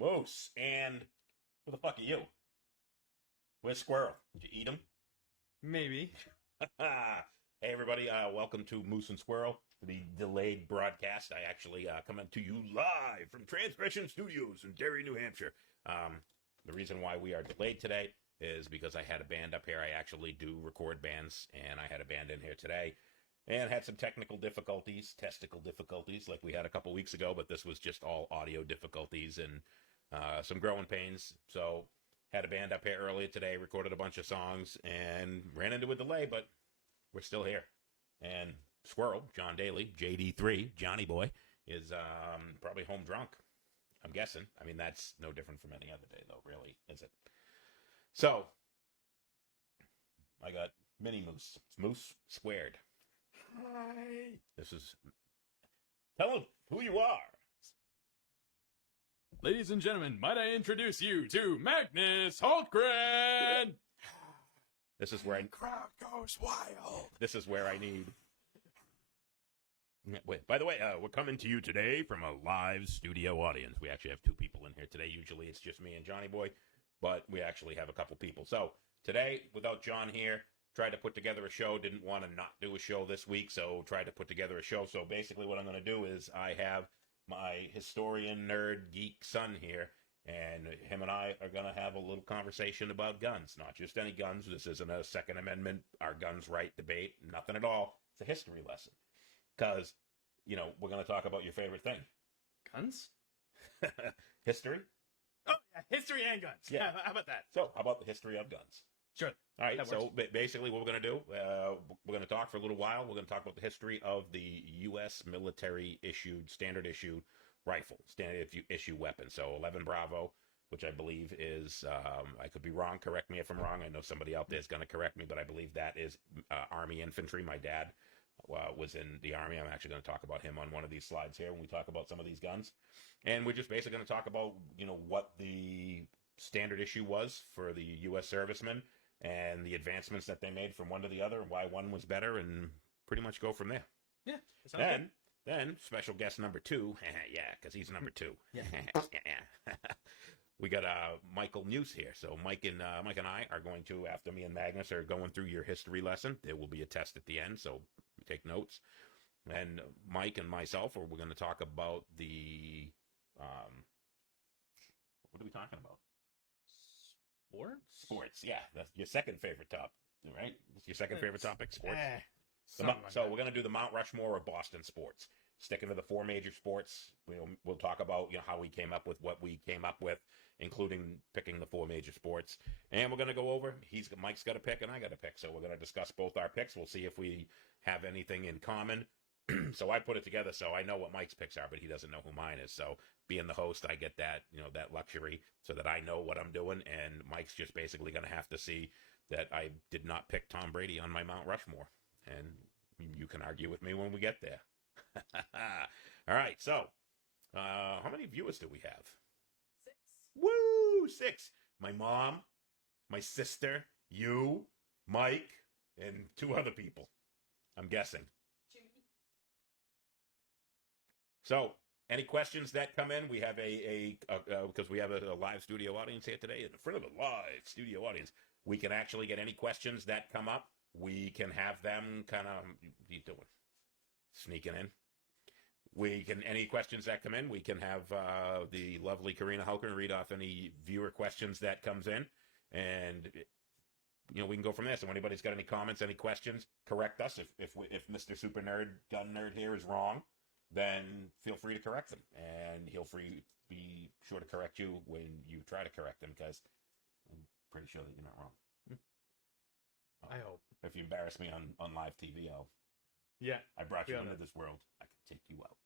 Moose, and who the fuck are you? Where's Squirrel? Did you eat him? Maybe. Hey everybody, welcome to Moose and Squirrel, the delayed broadcast. I actually come to you live from Transmission Studios in Derry, New Hampshire. The reason why we are delayed today is because I had a band up here. I actually do record bands, and I had a band in here today, and had some technical difficulties, testicle difficulties, like we had a couple weeks ago, but this was just all audio difficulties and some growing pains. So had a band up here earlier today, recorded a bunch of songs, and ran into a delay, but we're still here. And Squirrel, John Daly, JD3, Johnny Boy, is probably home drunk, I'm guessing. I mean, that's no different from any other day, though, really, is it? So, I got Mini Moose. It's Moose squared. Hi. Tell them who you are. Ladies and gentlemen, might I introduce you to Magnus Hultgren? This is where crowd goes wild. This is where I need. Wait, by the way, we're coming to you today from a live studio audience. We actually have two people in here today. Usually it's just me and Johnny Boy, but we actually have a couple people. So today, without John here, tried to put together a show. Didn't want to not do a show this week, so tried to put together a show. So basically what I'm going to do is I have my historian, nerd, geek son here, and him and I are going to have a little conversation about guns. Not just any guns. This isn't a Second Amendment, are guns right debate. Nothing at all. It's a history lesson. Because, you know, we're going to talk about your favorite thing. Guns? History? Oh, yeah, history and guns. Yeah. How about that? So, how about the history of guns? Sure. All right, That so works. basically what we're going to do, we're going to talk for a little while. We're going to talk about the history of the U.S. military-issued, standard-issue rifle, standard-issue weapon. So 11 Bravo, which I believe is, I could be wrong, correct me if I'm wrong. I know somebody out there is going to correct me, but I believe that is Army infantry. My dad was in the Army. I'm actually going to talk about him on one of these slides here when we talk about some of these guns. And we're just basically going to talk about, you know, what the standard issue was for the U.S. servicemen and the advancements that they made from one to the other, and why one was better, and pretty much go from there. Yeah. that sounds good. Then special guest number 2, yeah, because he's number 2. Yeah. Yeah. We got Michael Muise here. So Mike and I are going to, after me and Magnus are going through your history lesson, there will be a test at the end, so take notes. And Mike and myself, we're going to talk about the, what are we talking about? Sports, yeah. That's your second favorite topic, right? It's your second favorite topic, sports. So we're going to do the Mount Rushmore of Boston sports. Sticking to the 4 major sports. We'll talk about, you know, how we came up with what we came up with, including picking the 4 major sports. And we're going to go over, Mike's got a pick and I got a pick. So we're going to discuss both our picks. We'll see if we have anything in common. So I put it together so I know what Mike's picks are, but he doesn't know who mine is. So being the host, I get that, you know, that luxury so that I know what I'm doing. And Mike's just basically going to have to see that I did not pick Tom Brady on my Mount Rushmore. And you can argue with me when we get there. All right, so how many viewers do we have? 6. Woo, 6. My mom, my sister, you, Mike, and 2 other people, I'm guessing. Jimmy. So, any questions that come in? We have because we have a live studio audience here today. In front of a live studio audience, we can actually get any questions that come up. We can have them kind of, what are you doing? Sneaking in. Any questions that come in, we can have the lovely Karina Hultgren read off any viewer questions that comes in. And, you know, we can go from there. So if anybody's got any comments, any questions, correct us. If Mr. Super Nerd, Gun Nerd here is wrong, then feel free to correct him. And he'll be sure to correct you when you try to correct him, because I'm pretty sure that you're not wrong. I hope. If you embarrass me on live TV, Yeah. I brought you Yeah. into this world. I can take you out.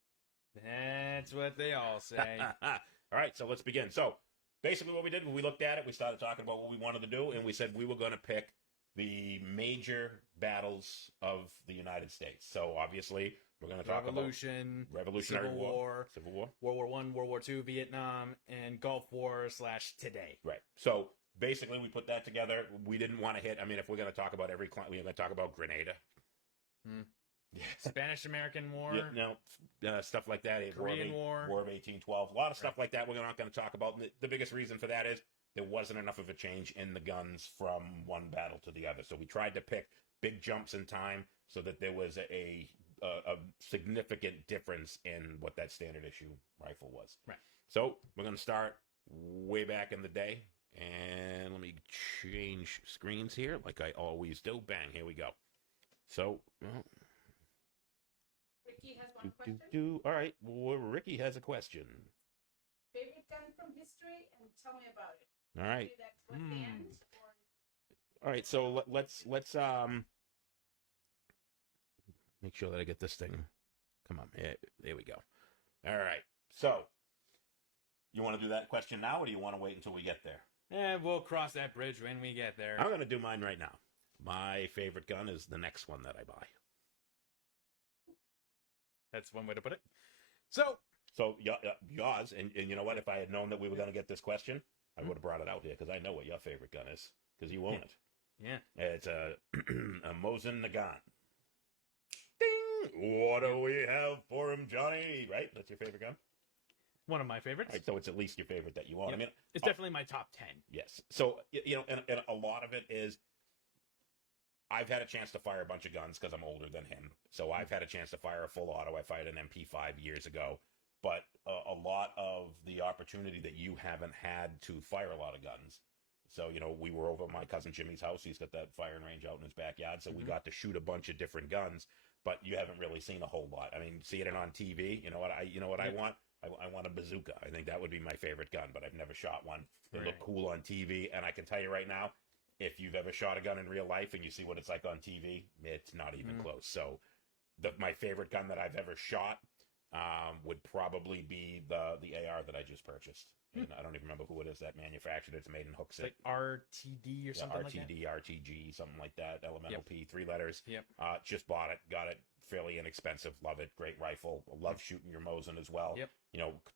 That's what they all say. All right, so let's begin. So basically what we did when we looked at it, we started talking about what we wanted to do, and we said we were going to pick the major battles of the United States. So obviously we're going to talk Revolution, about Revolutionary Civil War, Civil War, World War I, World War II, Vietnam, and Gulf War / today. right. So basically we put that together. We didn't want to hit, I mean, if we're going to talk about we're going to talk about Grenada. Spanish-American War. Stuff like that. Korean War. War of 1812. A lot of stuff like that we're not going to talk about. The biggest reason for that is there wasn't enough of a change in the guns from one battle to the other. So we tried to pick big jumps in time so that there was a significant difference in what that standard issue rifle was. Right. So we're going to start way back in the day. And let me change screens here like I always do. Bang, here we go. So, well, Ricky has one question. all right. Well, Ricky has a question. Favorite gun from history, and tell me about it. All right. Maybe that's towards the end, or... All right. So let's make sure that I get this thing. Come on. There we go. All right. So you want to do that question now, or do you want to wait until we get there? We'll cross that bridge when we get there. I'm going to do mine right now. My favorite gun is the next one that I buy. That's one way to put it. So yours, and you know what? If I had known that we were going to get this question, I would have brought it out here because I know what your favorite gun is because you own it. Yeah. It's a Mosin Nagant. Ding! What do we have for him, Johnny? Right? That's your favorite gun? One of my favorites. Right, so it's at least your favorite that you own. Yep. I mean, it's definitely my top 10. Yes. So, and a lot of it is I've had a chance to fire a bunch of guns because I'm older than him. So I've had a chance to fire a full auto. I fired an MP5 years ago. But a lot of the opportunity that you haven't had to fire a lot of guns. So, we were over at my cousin Jimmy's house. He's got that firing range out in his backyard. So we got to shoot a bunch of different guns, but you haven't really seen a whole lot. I mean, seeing it on TV, I want? I want a bazooka. I think that would be my favorite gun, but I've never shot one. They look cool on TV, and I can tell you right now, if you've ever shot a gun in real life and you see what it's like on TV, it's not even close. So my favorite gun that I've ever shot would probably be the AR that I just purchased. And I don't even remember who it is that manufactured it. It's made in Hooksett. Like RTD or something like that? RTD, RTG, something like that. Elemental P, 3 letters. Yep. Just bought it. Got it. Fairly inexpensive. Love it. Great rifle. Love shooting your Mosin as well. Yep.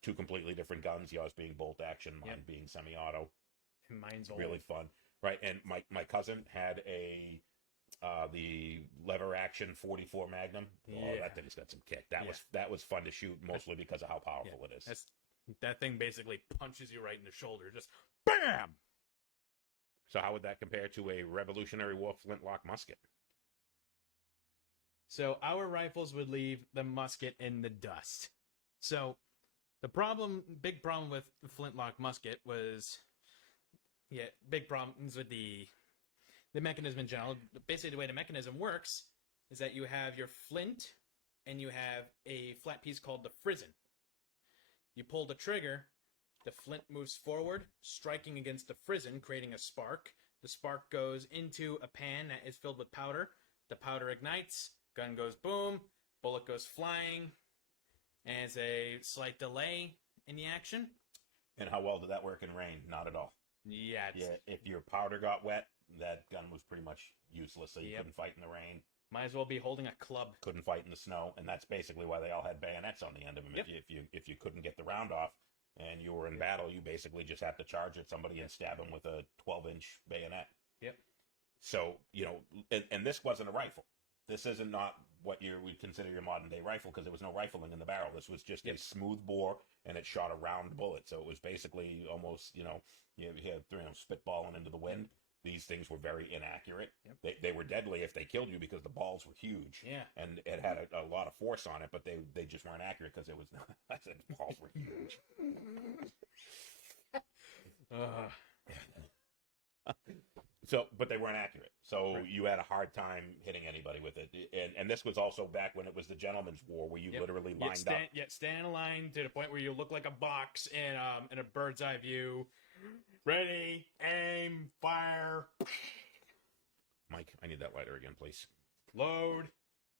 2 completely different guns. Yours being bolt action, mine being semi-auto. And mine's old. Really fun. Right. And my cousin had the lever action 44 Magnum. Yeah. Oh, that thing's got some kick. That was fun to shoot, mostly because of how powerful it is. That thing basically punches you right in the shoulder. Just BAM! So how would that compare to a Revolutionary War flintlock musket? So our rifles would leave the musket in the dust. So the big problem with the flintlock musket was, big problems with the mechanism in general. Basically, the way the mechanism works is that you have your flint and you have a flat piece called the frizzen. You pull the trigger, the flint moves forward, striking against the frizzen, creating a spark. The spark goes into a pan that is filled with powder. The powder ignites, gun goes boom, bullet goes flying, and it's a slight delay in the action. And how well did that work in rain? Not at all. Yeah. If your powder got wet, that gun was pretty much useless. So you couldn't fight in the rain. Might as well be holding a club. Couldn't fight in the snow, and that's basically why they all had bayonets on the end of them. Yep. If you couldn't get the round off, and you were in battle, you basically just have to charge at somebody and stab them with a 12-inch bayonet. Yep. So and this wasn't a rifle. This isn't not what you would consider your modern day rifle because there was no rifling in the barrel. This was just a smooth bore, and it shot a round bullet. So it was basically almost you had spitballing into the wind. These things were very inaccurate. Yep. They were deadly if they killed you because the balls were huge. Yeah. And it had a lot of force on it, but they just weren't accurate because it was I said balls were huge. But they weren't accurate. So you had a hard time hitting anybody with it. And this was also back when it was the gentleman's war where you literally lined up. Stand in a line to the point where you look like a box in a bird's eye view. Ready, aim, fire. Mike, I need that lighter again, please. Load.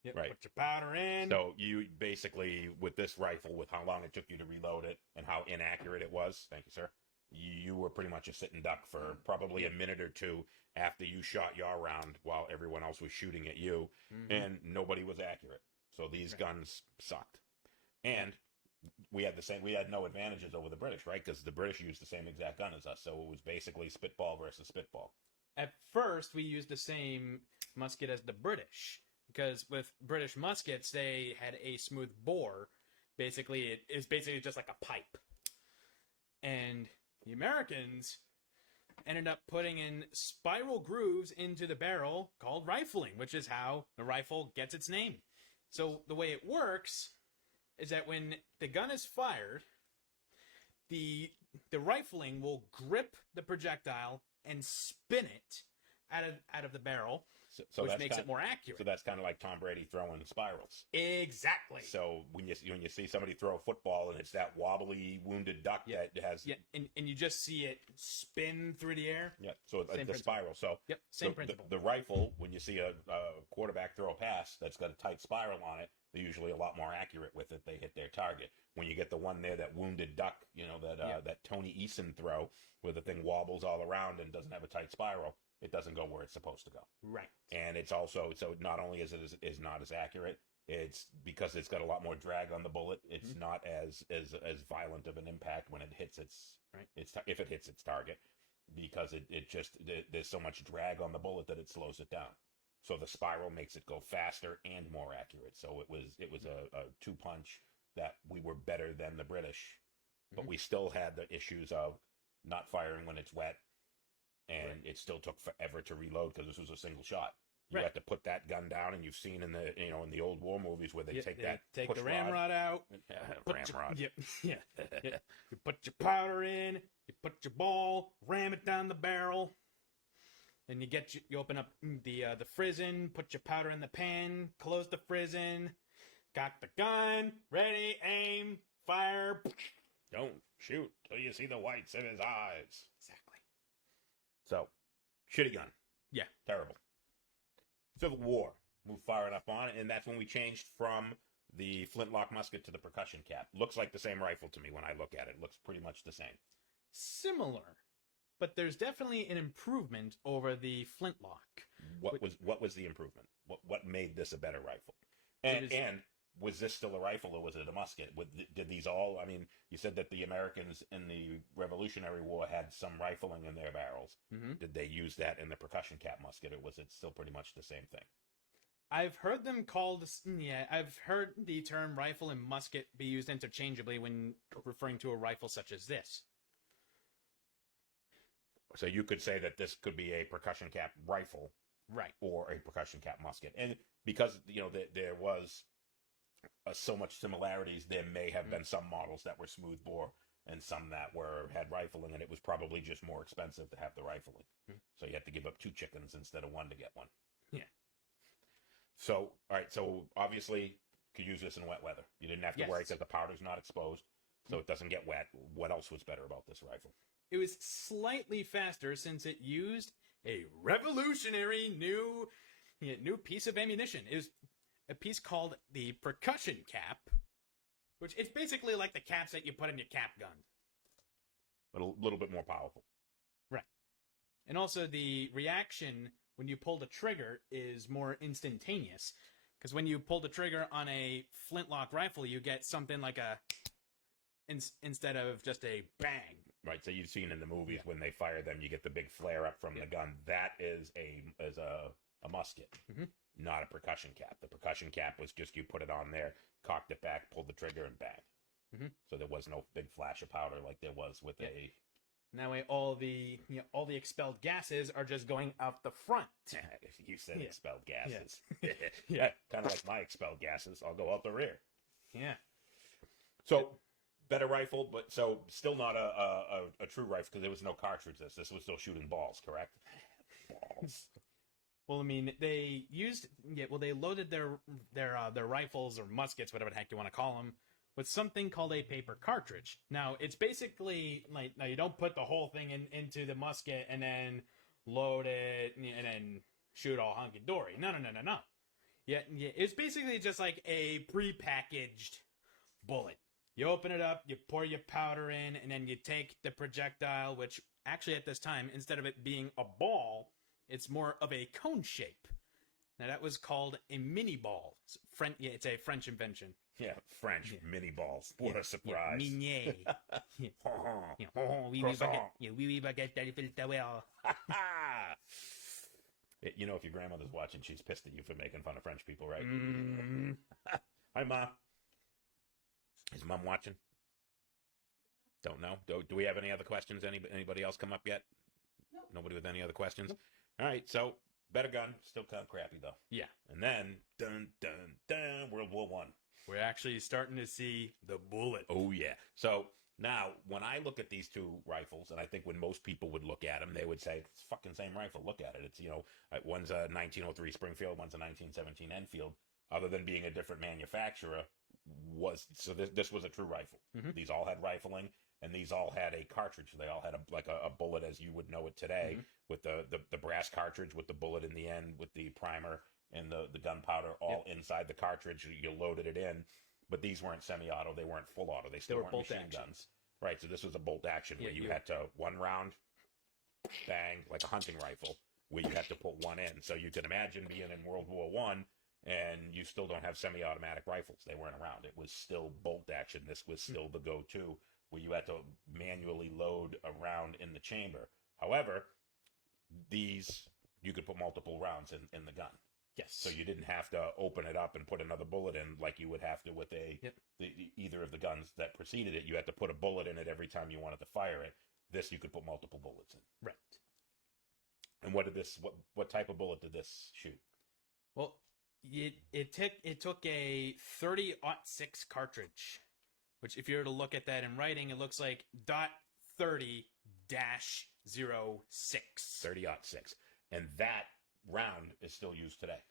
Yep, right. Put your powder in. So you basically, with this rifle, with how long it took you to reload it and how inaccurate it was, thank you, sir, you were pretty much a sitting duck for probably a minute or two after you shot your round while everyone else was shooting at you, and nobody was accurate. So these guns sucked. And we had no advantages over the British, right? Because the British used the same exact gun as us, so it was basically spitball versus spitball. At first, we used the same musket as the British, Because with British muskets, they had a smooth bore. Basically, it is basically just like a pipe. And the Americans ended up putting in spiral grooves into the barrel called rifling, which is how the rifle gets its name. So the way it works is that when the gun is fired, the rifling will grip the projectile and spin it out of the barrel, So which that's makes it more accurate. So that's kind of like Tom Brady throwing spirals. Exactly. So when you see somebody throw a football and it's that wobbly wounded duck that has and you just see it spin through the air. so it's the spiral. So Same principle. The rifle, when you see a quarterback throw a pass that's got a tight spiral on it, they're usually a lot more accurate with it. They hit their target. When you get the one there, that wounded duck, that Tony Eason throw, where the thing wobbles all around and doesn't have a tight spiral, it doesn't go where it's supposed to go. Right. And it's also, so not only is it is not as accurate, it's because it's got a lot more drag on the bullet. It's not as violent of an impact when it hits if it hits its target, because there's so much drag on the bullet that it slows it down. So the spiral makes it go faster and more accurate. So it was a two-punch that we were better than the British, but we still had the issues of not firing when it's wet, and it still took forever to reload because this was a single shot. You had to put that gun down, and you've seen in the old war movies where they take the ramrod out. Ramrod. You put your powder in, you put your ball, ram it down the barrel. Then you open up the frizzen, put your powder in the pan, close the frizzen, got the gun, ready, aim, fire. Don't shoot till you see the whites in his eyes. Exactly. So, shitty gun. Yeah. Terrible. Civil War. Moved far enough on, and that's when we changed from the flintlock musket to the percussion cap. Looks like the same rifle to me when I look at it. Looks pretty much the same. Similar. But there's definitely an improvement over the flintlock. What was the improvement? What made this a better rifle? And was this still a rifle, or was it a musket? Did these all? I mean, you said that the Americans in the Revolutionary War had some rifling in their barrels. Mm-hmm. Did they use that in the percussion cap musket, or was it still pretty much the same thing? I've heard them called. Yeah, I've heard the term rifle and musket be used interchangeably when referring to a rifle such as this. So you could say that this could be a percussion cap rifle, right, or a percussion cap musket, and because there was so much similarities, there may have been some models that were smooth bore and some that had rifling, and it was probably just more expensive to have the rifling. So you had to give up 2 chickens instead of 1 to get one. Yeah. So all right, so obviously you could use this in wet weather. You didn't have to worry because the powder's not exposed, so it doesn't get wet. What else was better about this rifle? It was slightly faster since it used a revolutionary new piece of ammunition. It was a piece called the Percussion Cap, which it's basically like the caps that you put in your cap gun. But a little bit more powerful. Right. And also the reaction when you pull the trigger is more instantaneous. Because when you pull the trigger on a flintlock rifle, you get something like instead of just a bang. Right, so you've seen in the movies when they fire them, you get the big flare up from the gun. That is a musket, not a percussion cap. The percussion cap was just you put it on there, cocked it back, pulled the trigger, and bang. So there was no big flash of powder like there was with a. And that way, all the expelled gases are just going out the front. You said expelled gases. Yeah. Kind of like my expelled gases. I'll go out the rear. Yeah. So. Better rifle, but so still not a true rifle because there was no cartridge. This was still shooting balls, correct? Balls. Well, I mean, they loaded their rifles or muskets, whatever the heck you want to call them, with something called a paper cartridge. Now, it's basically like, now you don't put the whole thing into the musket and then load it and then shoot all hunky dory. No. Yeah, it's basically just like a prepackaged bullet. You open it up, you pour your powder in, and then you take the projectile, which actually at this time, instead of it being a ball, it's more of a cone shape. Now that was called a mini ball. It's a French invention. Yeah, French mini balls. What a surprise. Mignet. Croissant. Oui, baguette, il fait le tower. You know, if your grandmother's watching, she's pissed at you for making fun of French people, right? Hi, Mom. Is Mom watching? Don't know. Do we have any other questions? Anybody else come up yet? No. Nobody with any other questions? Nope. All right, so better gun. Still kind of crappy, though. Yeah. And then, dun, dun, dun, World War One. We're actually starting to see the bullet. Oh, yeah. So now, when I look at these two rifles, and I think when most people would look at them, they would say, it's fucking same rifle. Look at it. It's, you know, one's a 1903 Springfield, one's a 1917 Enfield. Other than being a different manufacturer, this was a true rifle. Mm-hmm. These all had rifling, and these all had a cartridge. They all had a bullet as you would know it today, with the brass cartridge with the bullet in the end, with the primer and the gunpowder all inside the cartridge. You loaded it in, but these weren't semi-auto. They weren't full auto. They still were weren't bolt machine action. guns. Right, so this was a bolt action where you had to, one round, bang, like a hunting rifle, where you had to put one in. So you can imagine being in World War One, and you still don't have semi-automatic rifles. They weren't around. It was still bolt action. This was still the go-to, where you had to manually load a round in the chamber. However, these, you could put multiple rounds in the gun. Yes. So you didn't have to open it up and put another bullet in like you would have to with either of the guns that preceded it. You had to put a bullet in it every time you wanted to fire it. This, you could put multiple bullets in. Right. And what type of bullet did this shoot? Well, it took a 30-06 cartridge, which if you were to look at that in writing, it looks like .30-06. 30-06. And that round is still used today.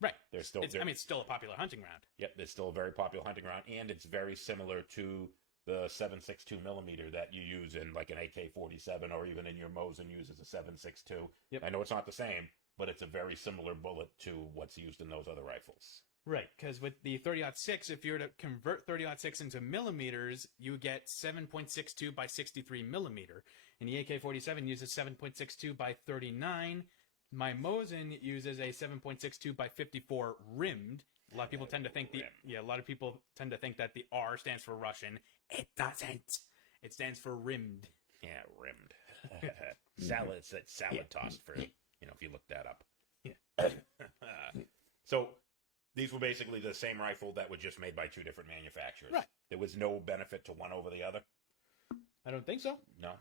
Right. There's still, it's still a popular hunting round. Yep, it's still a very popular hunting round, and it's very similar to the 7.62 millimeter that you use in like an AK-47, or even in your Mosin uses a 7.62. Yep. I know it's not the same, but it's a very similar bullet to what's used in those other rifles. Right, because with the 30-06, if you were to convert 30-06 into millimeters, you get 7.62 by 63 millimeter. And the AK-47 uses 7.62 by 39. My Mosin uses a 7.62 by 54 rimmed. A lot of people tend to think that the R stands for Russian. It doesn't. It stands for rimmed. Yeah, rimmed. Salad, it's that salad tossed for, if you look that up. Yeah. So these were basically the same rifle that was just made by two different manufacturers. Right. There was no benefit to one over the other. I don't think so. No,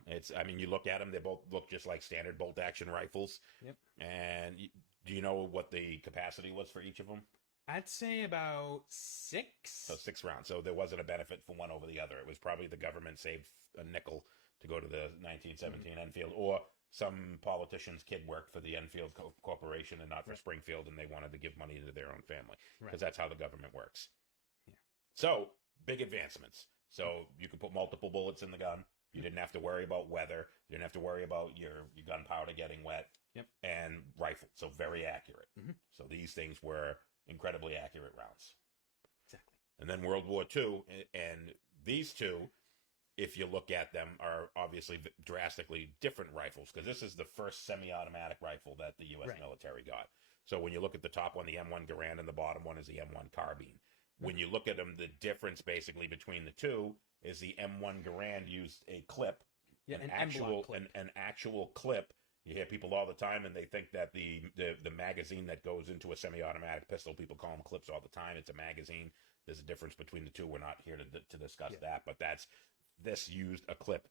you look at them, they both look just like standard bolt action rifles. Yep. And do you know what the capacity was for each of them? I'd say about 6. So 6 rounds. So there wasn't a benefit for one over the other. It was probably the government saved a nickel to go to the 1917 Enfield, or some politician's kid worked for the Enfield Corporation and not for Springfield, and they wanted to give money to their own family, because that's how the government works. Yeah. So big advancements. So you could put multiple bullets in the gun. You didn't have to worry about weather. You didn't have to worry about your gunpowder getting wet. Yep. And rifle. So very accurate. Mm-hmm. So these things were incredibly accurate rounds. Exactly. And then World War II, and these two, if you look at them, are obviously drastically different rifles, because this is the first semi-automatic rifle that the U.S. military got. So when you look at the top one, the M1 Garand, and the bottom one is the M1 Carbine. When you look at them, the difference basically between the two is the M1 Garand used a clip, an actual clip. You hear people all the time, and they think that the magazine that goes into a semi-automatic pistol, people call them clips all the time. It's a magazine. There's a difference between the two. We're not here to discuss that, but this used a clip.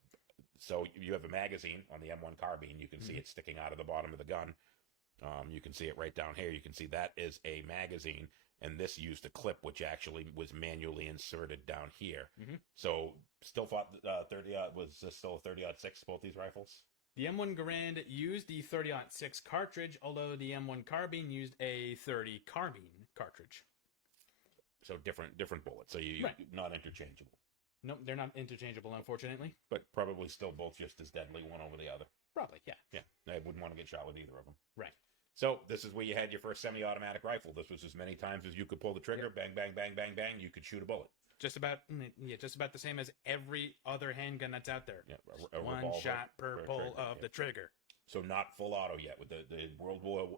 So you have a magazine on the M1 Carbine. You can see it sticking out of the bottom of the gun. You can see it right down here. You can see that is a magazine, and this used a clip, which actually was manually inserted down here. Mm-hmm. So still fought 30. Was this still a 30-06? Both these rifles. The M1 Garand used the 30-06 cartridge, although the M1 Carbine used a 30 carbine cartridge. So different bullets. So you not interchangeable. Nope, they're not interchangeable, unfortunately. But probably still both just as deadly, one over the other. Probably, yeah. Yeah, I wouldn't want to get shot with either of them. Right. So this is where you had your first semi-automatic rifle. This was as many times as you could pull the trigger, bang, bang, bang, bang, bang, you could shoot a bullet. Just about the same as every other handgun that's out there. Yeah, one revolver shot per pull trigger, of the trigger. So not full auto yet. With the World War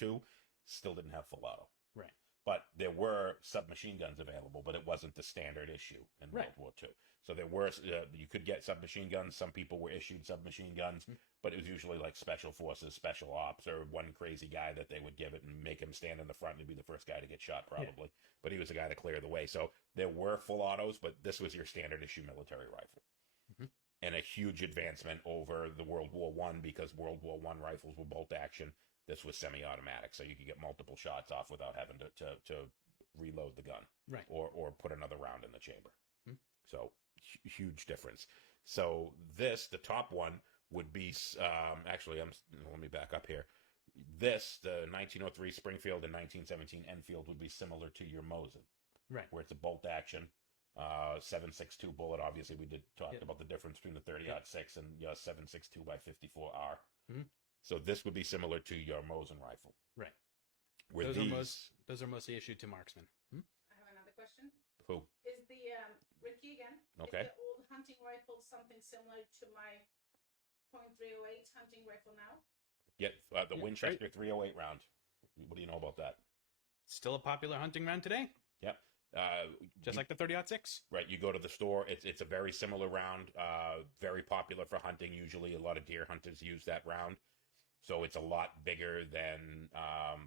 II, still didn't have full auto. Right. But there were submachine guns available, but it wasn't the standard issue in Right. World War II. So there were, you could get submachine guns. Some people were issued submachine guns, but it was usually like special forces, special ops, or one crazy guy that they would give it and make him stand in the front and be the first guy to get shot, probably. But he was the guy to clear the way. So there were full autos, but this was your standard issue military rifle. And a huge advancement over the World War I, because World War I rifles were bolt action. This was semi-automatic, so you could get multiple shots off without having to reload the gun, Right. or put another round in the chamber. So huge difference. So this, the top one, would be actually. Let me back up here. This, the 1903 Springfield and 1917 Enfield, would be similar to your Mosin, Right. where it's a bolt action. 7.62 bullet. Obviously, we talked about the difference between the 30-06 and your 7.62 by 54R. So this would be similar to your Mosin rifle. Right. Where Those are mostly issued to marksmen. I have another question. Who? Is the Ricky again? Okay. Is the old hunting rifle something similar to my .308 hunting rifle now? Yeah, the Winchester 308 round. What do you know about that? Still a popular hunting round today, Yep. just like the 30-06. Right, you go to the store. It's a very similar round. Very popular for hunting. Usually, a lot of deer hunters use that round. So it's a lot bigger than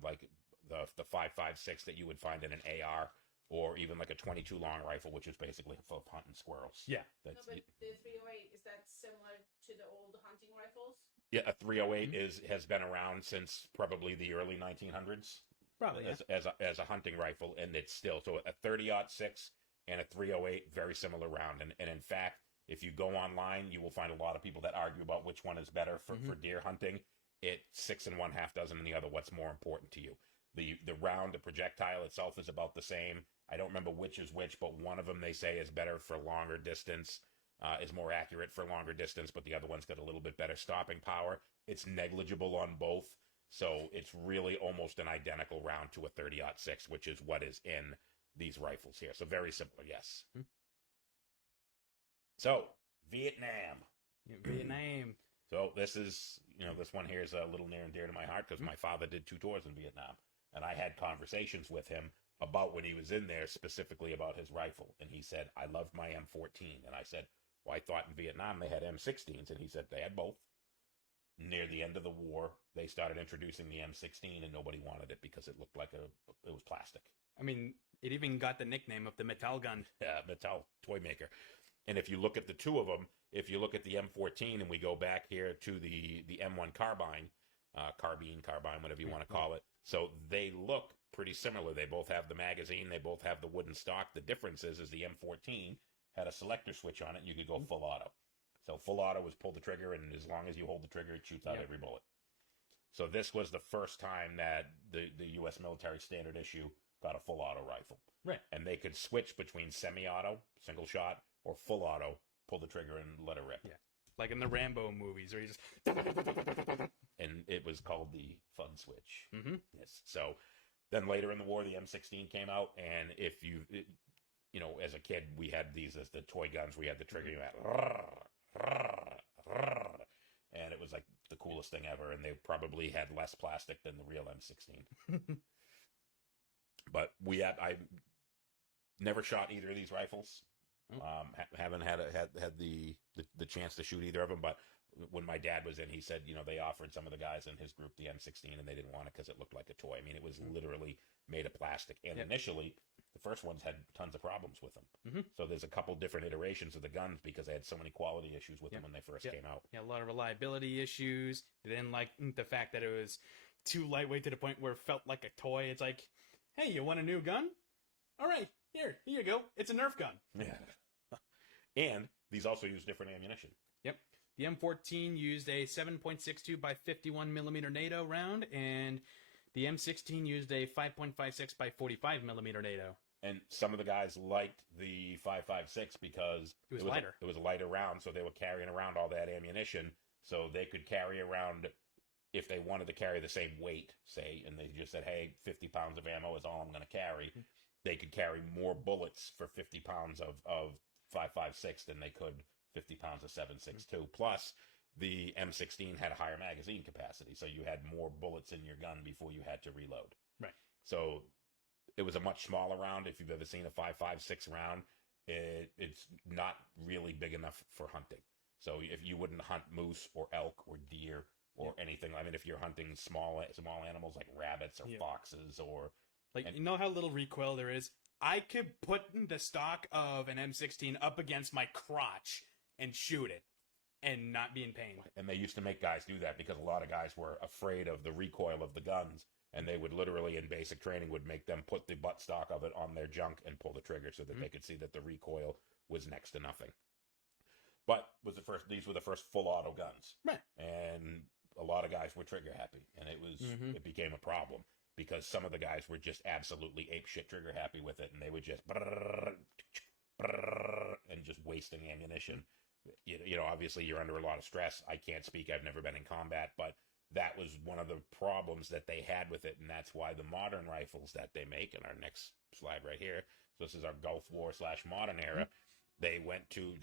like the 5.56 that you would find in an AR, or even like a 22 long rifle, which is basically for hunting squirrels. Yeah. No, but the 308, is that similar to the old hunting rifles? Yeah, a 308 has been around since probably the early 1900s. Probably, as a hunting rifle, and it's still so a 30-06 and a 308, very similar round. And in fact, if you go online, you will find a lot of people that argue about which one is better for deer hunting. It's 6 1/2 dozen, and the other what's more important to you. The round, the projectile itself is about the same. I don't remember which is which, but one of them they say is better for longer distance, is more accurate for longer distance, but the other one's got a little bit better stopping power. It's negligible on both. So it's really almost an identical round to a 30-06, which is what is in these rifles here. So very similar, yes. So, Vietnam. Vietnam. So this is, this one here is a little near and dear to my heart because my father did 2 tours in Vietnam. And I had conversations with him about when he was in there, specifically about his rifle. And he said, I loved my M14. And I said, well, I thought in Vietnam they had M16s. And he said, they had both. Near the end of the war, they started introducing the M16, and nobody wanted it because it looked like it was plastic. I mean, it even got the nickname of the Metal Gun. Yeah, Metal toy maker. And if you look at the two of them, if you look at the M14, and we go back here to the M1 carbine, whatever you want to call it, so they look pretty similar. They both have the magazine, they both have the wooden stock. The difference is the M14 had a selector switch on it, and you could go full auto. So full auto was pull the trigger, and as long as you hold the trigger, it shoots out every bullet. So this was the first time that the U.S. military standard issue got a full auto rifle. Right. And they could switch between semi-auto, single shot, or full auto, pull the trigger and let it rip. Yeah. Like in the Rambo movies where you just... And it was called the fun switch. Mm-hmm. Yes. So then later in the war, the M16 came out, and if as a kid, we had these as the toy guns. We had the trigger, you had... And it was like the coolest thing ever, and they probably had less plastic than the real M16. But I never shot either of these rifles. Haven't had the chance to shoot either of them. But when my dad was in, he said, they offered some of the guys in his group the M16, and they didn't want it because it looked like a toy. I mean, it was literally made of plastic. And initially, the first ones had tons of problems with them. So there's a couple different iterations of the guns because they had so many quality issues with them when they first came out. Yeah, a lot of reliability issues. They didn't like the fact that it was too lightweight to the point where it felt like a toy. It's like, hey, you want a new gun? All right, here you go. It's a Nerf gun. Yeah. And these also use different ammunition. Yep. The M14 used a 7.62 by 51 millimeter NATO round, and the M16 used a 5.56 by 45 millimeter NATO. And some of the guys liked the 5.56 because it was lighter. It was a lighter round, so they were carrying around all that ammunition, so they could carry around, if they wanted to carry the same weight, say, and they just said, hey, 50 pounds of ammo is all I'm going to carry, they could carry more bullets for 50 pounds of 5.56 than they could 50 pounds of 7.62. Plus, the M16 had a higher magazine capacity, so you had more bullets in your gun before you had to reload. Right. So it was a much smaller round. If you've ever seen a 5.56 round, it's not really big enough for hunting. So if you wouldn't hunt moose or elk or deer or anything, I mean, if you're hunting small animals like rabbits or foxes or you know how little recoil there is. I could put the stock of an M16 up against my crotch and shoot it, and not be in pain. And they used to make guys do that because a lot of guys were afraid of the recoil of the guns, and they would literally, in basic training, would make them put the butt stock of it on their junk and pull the trigger so that they could see that the recoil was next to nothing. But these were the first full auto guns, right? And a lot of guys were trigger happy, and it became a problem because some of the guys were just absolutely apeshit trigger happy with it, and they would just and just wasting ammunition. You know, obviously you're under a lot of stress. I can't speak. I've never been in combat, but that was one of the problems that they had with it, and that's why the modern rifles that they make, in our next slide right here, so this is our Gulf War / modern era, they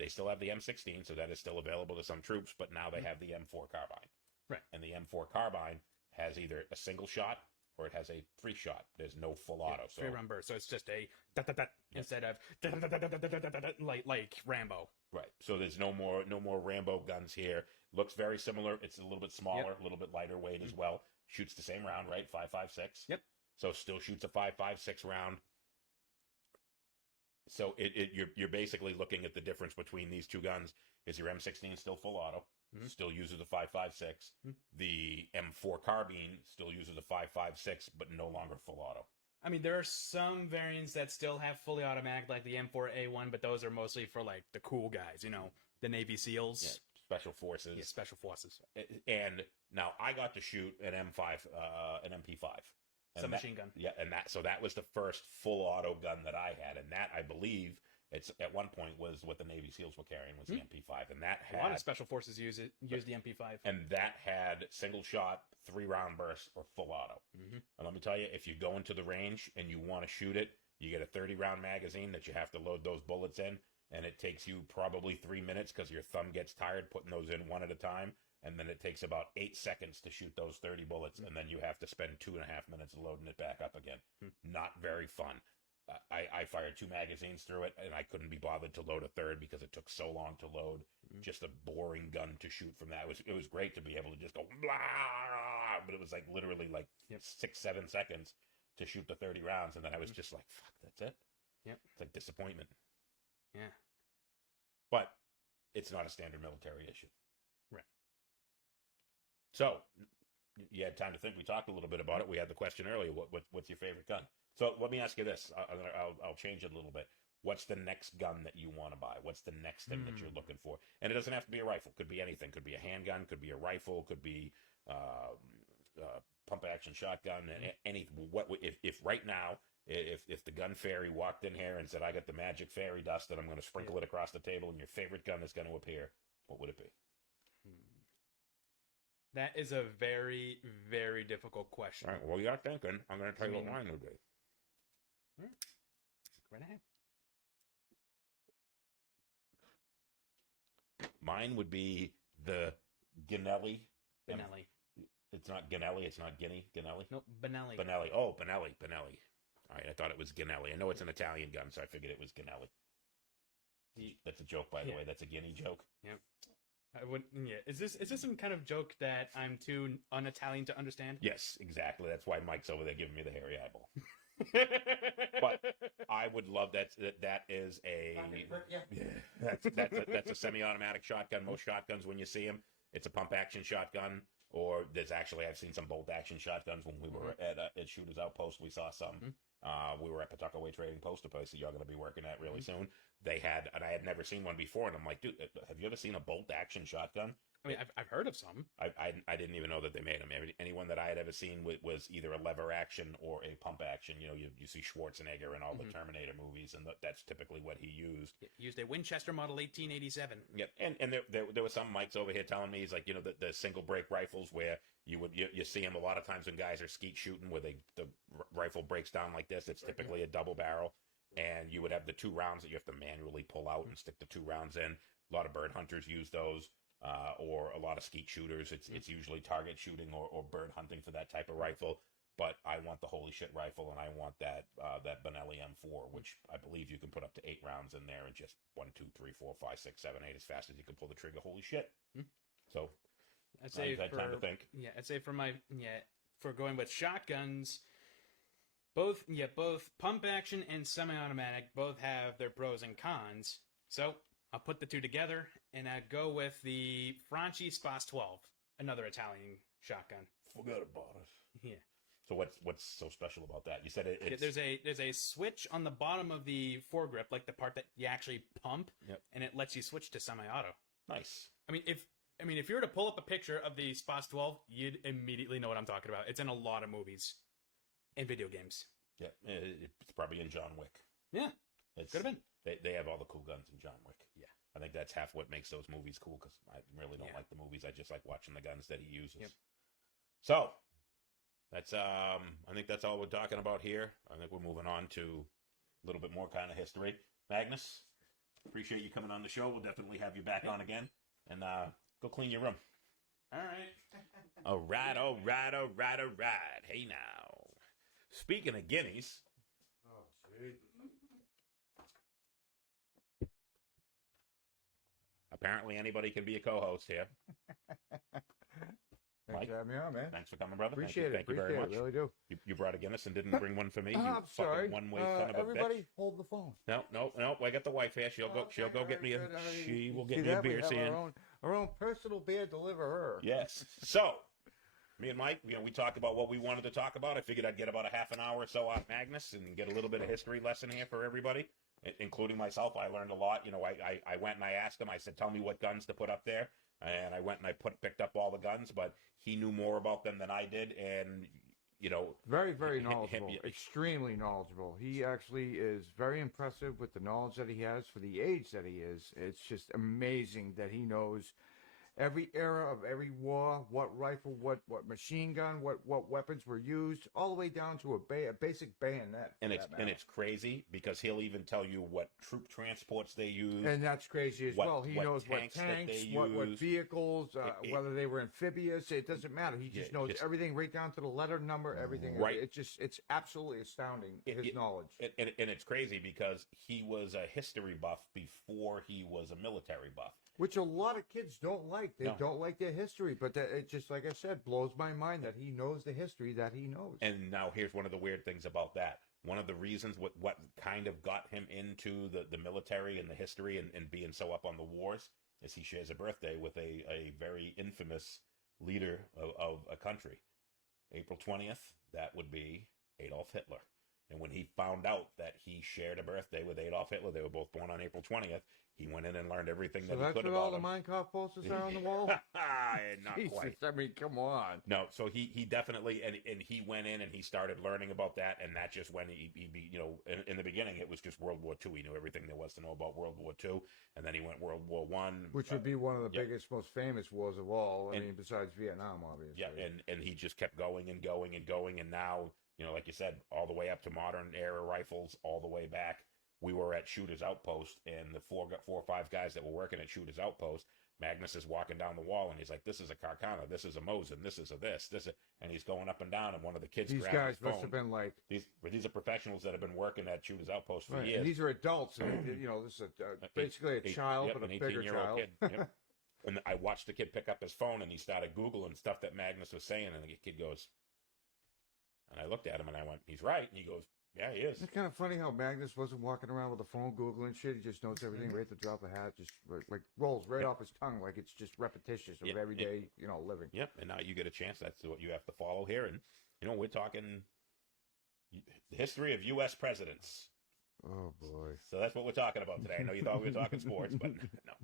still have the M16, so that is still available to some troops, but now they have the M4 carbine. Right. And the M4 carbine has either a single shot or it has a 3-shot. There's no full auto. So 3-round burst, so it's just a instead of like Rambo. Right. So there's no more Rambo guns here. Looks very similar. It's a little bit smaller, a little bit lighter weight as well. Shoots the same round, right? 5.56. Yep. So still shoots a 5.56 round. So you're basically looking at the difference between these two guns. Is your M16 still full auto? Still uses a 5.56. The M4 carbine still uses a 5.56, but no longer full auto. I mean, there are some variants that still have fully automatic, like the M4A1, but those are mostly for like the cool guys, you know, the Navy SEALs, Special Forces. Yeah, Special Forces. And now I got to shoot an M5, an MP5. Submachine gun. Yeah, and that was the first full auto gun that I had, and that I believe it's at one point was what the Navy SEALs were carrying was the MP5, and that had a lot of Special Forces use the MP5, and that had single shot, 3-round burst or full auto. And let me tell you, if you go into the range and you want to shoot it, you get a 30-round magazine that you have to load those bullets in, and it takes you probably 3 minutes because your thumb gets tired putting those in one at a time. And then it takes about 8 seconds to shoot those 30 bullets, and then you have to spend 2.5 minutes loading it back up again. Not very fun. I fired 2 magazines through it, and I couldn't be bothered to load a third because it took so long to load. Just a boring gun to shoot from that. It was great to be able to just go blah, but it was like literally like 6-7 seconds to shoot the 30 rounds, and then I was just like, fuck, that's it? Yep. It's like disappointment. Yeah. But it's not a standard military issue. Right. So, you had time to think. We talked a little bit about it. We had the question earlier. What's your favorite gun? So let me ask you this. I'll change it a little bit. What's the next gun that you want to buy? What's the next thing that you're looking for? And it doesn't have to be a rifle. Could be anything. Could be a handgun. Could be a rifle. Could be pump action shotgun. Anything. If right now, if the gun fairy walked in here and said, "I got the magic fairy dust and I'm going to sprinkle it across the table, and your favorite gun is going to appear," what would it be? That is a very, very difficult question. All right, well, you're thinking. I'm going to tell you what mine would be. All right. Right ahead. Mine would be the Ganelli. Benelli. It's not Ganelli. It's not Guinea. Ganelli. Nope, Benelli. Benelli. Oh, Benelli. All right, I thought it was Ganelli. I know it's an Italian gun, so I figured it was Ganelli. That's a joke, by the way. That's a Guinea joke. Yep. I would. Yeah. Is this some kind of joke that I'm too un-Italian to understand? Yes, exactly. That's why Mike's over there giving me the hairy eyeball. But I would love that. That is a that's a semi-automatic shotgun. Most shotguns, when you see them, it's a pump action shotgun. Or I've seen some bolt action shotguns when we were at Shooter's Outpost. We saw some. We were at Pawtuckaway Trading Post, a place that you're going to be working at really soon. They had, and I had never seen one before, and I'm like, dude, have you ever seen a bolt action shotgun? I mean, I've heard of some. I didn't even know that they made them. Anyone that I had ever seen was either a lever action or a pump action. You know, you see Schwarzenegger in all the Terminator movies, and that's typically what he used. He used a Winchester Model 1887. Yeah, and there were some Mike's over here telling me, he's like, you know, the single break rifles where you see them a lot of times when guys are skeet shooting, where the rifle breaks down like this. It's typically a double barrel, and you would have the 2 rounds that you have to manually pull out and stick the 2 rounds in. A lot of bird hunters use those. Or a lot of skeet shooters. It's usually target shooting or bird hunting for that type of rifle. but I want the holy shit rifle, and I want that Benelli M4, which I believe you can put up to 8 rounds in there, and just 1, 2, 3, 4, 5, 6, 7, 8 as fast as you can pull the trigger. Holy shit! So I'd say you've had time to think. Yeah, I'd say for going with shotguns, both pump action and semi-automatic both have their pros and cons. So I'll put the two together, and I'd go with the Franchi Spas 12, another Italian shotgun. Forget about it. Yeah. So what's so special about that? You said it's... There's a switch on the bottom of the foregrip, like the part that you actually pump, and it lets you switch to semi-auto. Nice. I mean, if you were to pull up a picture of the Spas 12, you'd immediately know what I'm talking about. It's in a lot of movies and video games. Yeah, it's probably in John Wick. Yeah, could have been. They have all the cool guns in John Wick. Yeah. I think that's half what makes those movies cool, because I really don't like the movies. I just like watching the guns that he uses. Yep. So, that's I think that's all we're talking about here. I think we're moving on to a little bit more kind of history. Magnus, appreciate you coming on the show. We'll definitely have you back on again. And go clean your room. All right. All right. Hey, now. Speaking of guineas. Oh, gee. Apparently anybody can be a co-host here. Thanks for having me on, man. Thanks for coming, brother. Appreciate it. Thank you very much. Really do. You brought a Guinness and didn't bring one for me. You I'm sorry. One-way son of a everybody, bitch. hold the phone. No. I got the wife here. She'll go get me a. She will get me a beer. Our own personal beer deliverer. Yes. So, me and Mike, we talked about what we wanted to talk about. I figured I'd get about a half an hour or so on Magnus and get a little bit of history lesson here for everybody, including myself. I learned a lot. I went and I asked him. I said, "Tell me what guns to put up there." And I went and I picked up all the guns, but he knew more about them than I did, and very, very knowledgeable, extremely knowledgeable. He actually is very impressive with the knowledge that he has for the age that he is. It's just amazing that he knows every era of every war, what rifle, what machine gun, what weapons were used, all the way down to a basic bayonet. And it's crazy because he'll even tell you what troop transports they use. And that's crazy as well. He knows what tanks, what vehicles, whether they were amphibious. It doesn't matter. He just knows everything right down to the letter number, everything. Right. It's absolutely astounding, his knowledge. And it's crazy because he was a history buff before he was a military buff. Which a lot of kids don't like. They don't like their history, but it just, like I said, blows my mind that he knows the history that he knows. And now here's one of the weird things about that. One of the reasons what kind of got him into the military and the history and being so up on the wars is he shares a birthday with a very infamous leader of a country. April 20th, that would be Adolf Hitler. And when he found out that he shared a birthday with Adolf Hitler, they were both born on April 20th, he went in and learned everything that he could about him. So that's what all the Minecraft posters are on the wall? Not Jesus, quite. I mean, come on. No, so he definitely, and he went in and he started learning about that, and that's just when he in the beginning, it was just World War II. He knew everything there was to know about World War II, and then he went World War One. Which would be one of the biggest, most famous wars of all, I mean, besides Vietnam, obviously. Yeah, and he just kept going and going and going, and now, like you said, all the way up to modern era rifles, all the way back. We were at Shooter's Outpost, and the four or five guys that were working at Shooter's Outpost, Magnus is walking down the wall, and he's like, "This is a Carcana, this is a Mosin, this is a this, and he's going up and down, and one of the kids These grabbed guys his phone. must have been like... These are professionals that have been working at Shooter's Outpost for right, years. and these are adults, and, this is basically a child, but a bigger child. Kid. Yep. And I watched the kid pick up his phone, and he started Googling stuff that Magnus was saying, and the kid goes... And I looked at him, and I went, "He's right." And he goes, "Yeah, he is." It's kind of funny how Magnus wasn't walking around with a phone Googling shit. He just knows everything right at the drop of a hat. Just like rolls right off his tongue like it's just repetitious of everyday, living. Yep. And now you get a chance. That's what you have to follow here. And, we're talking the history of U.S. presidents. Oh, boy. So that's what we're talking about today. I know you thought we were talking sports, but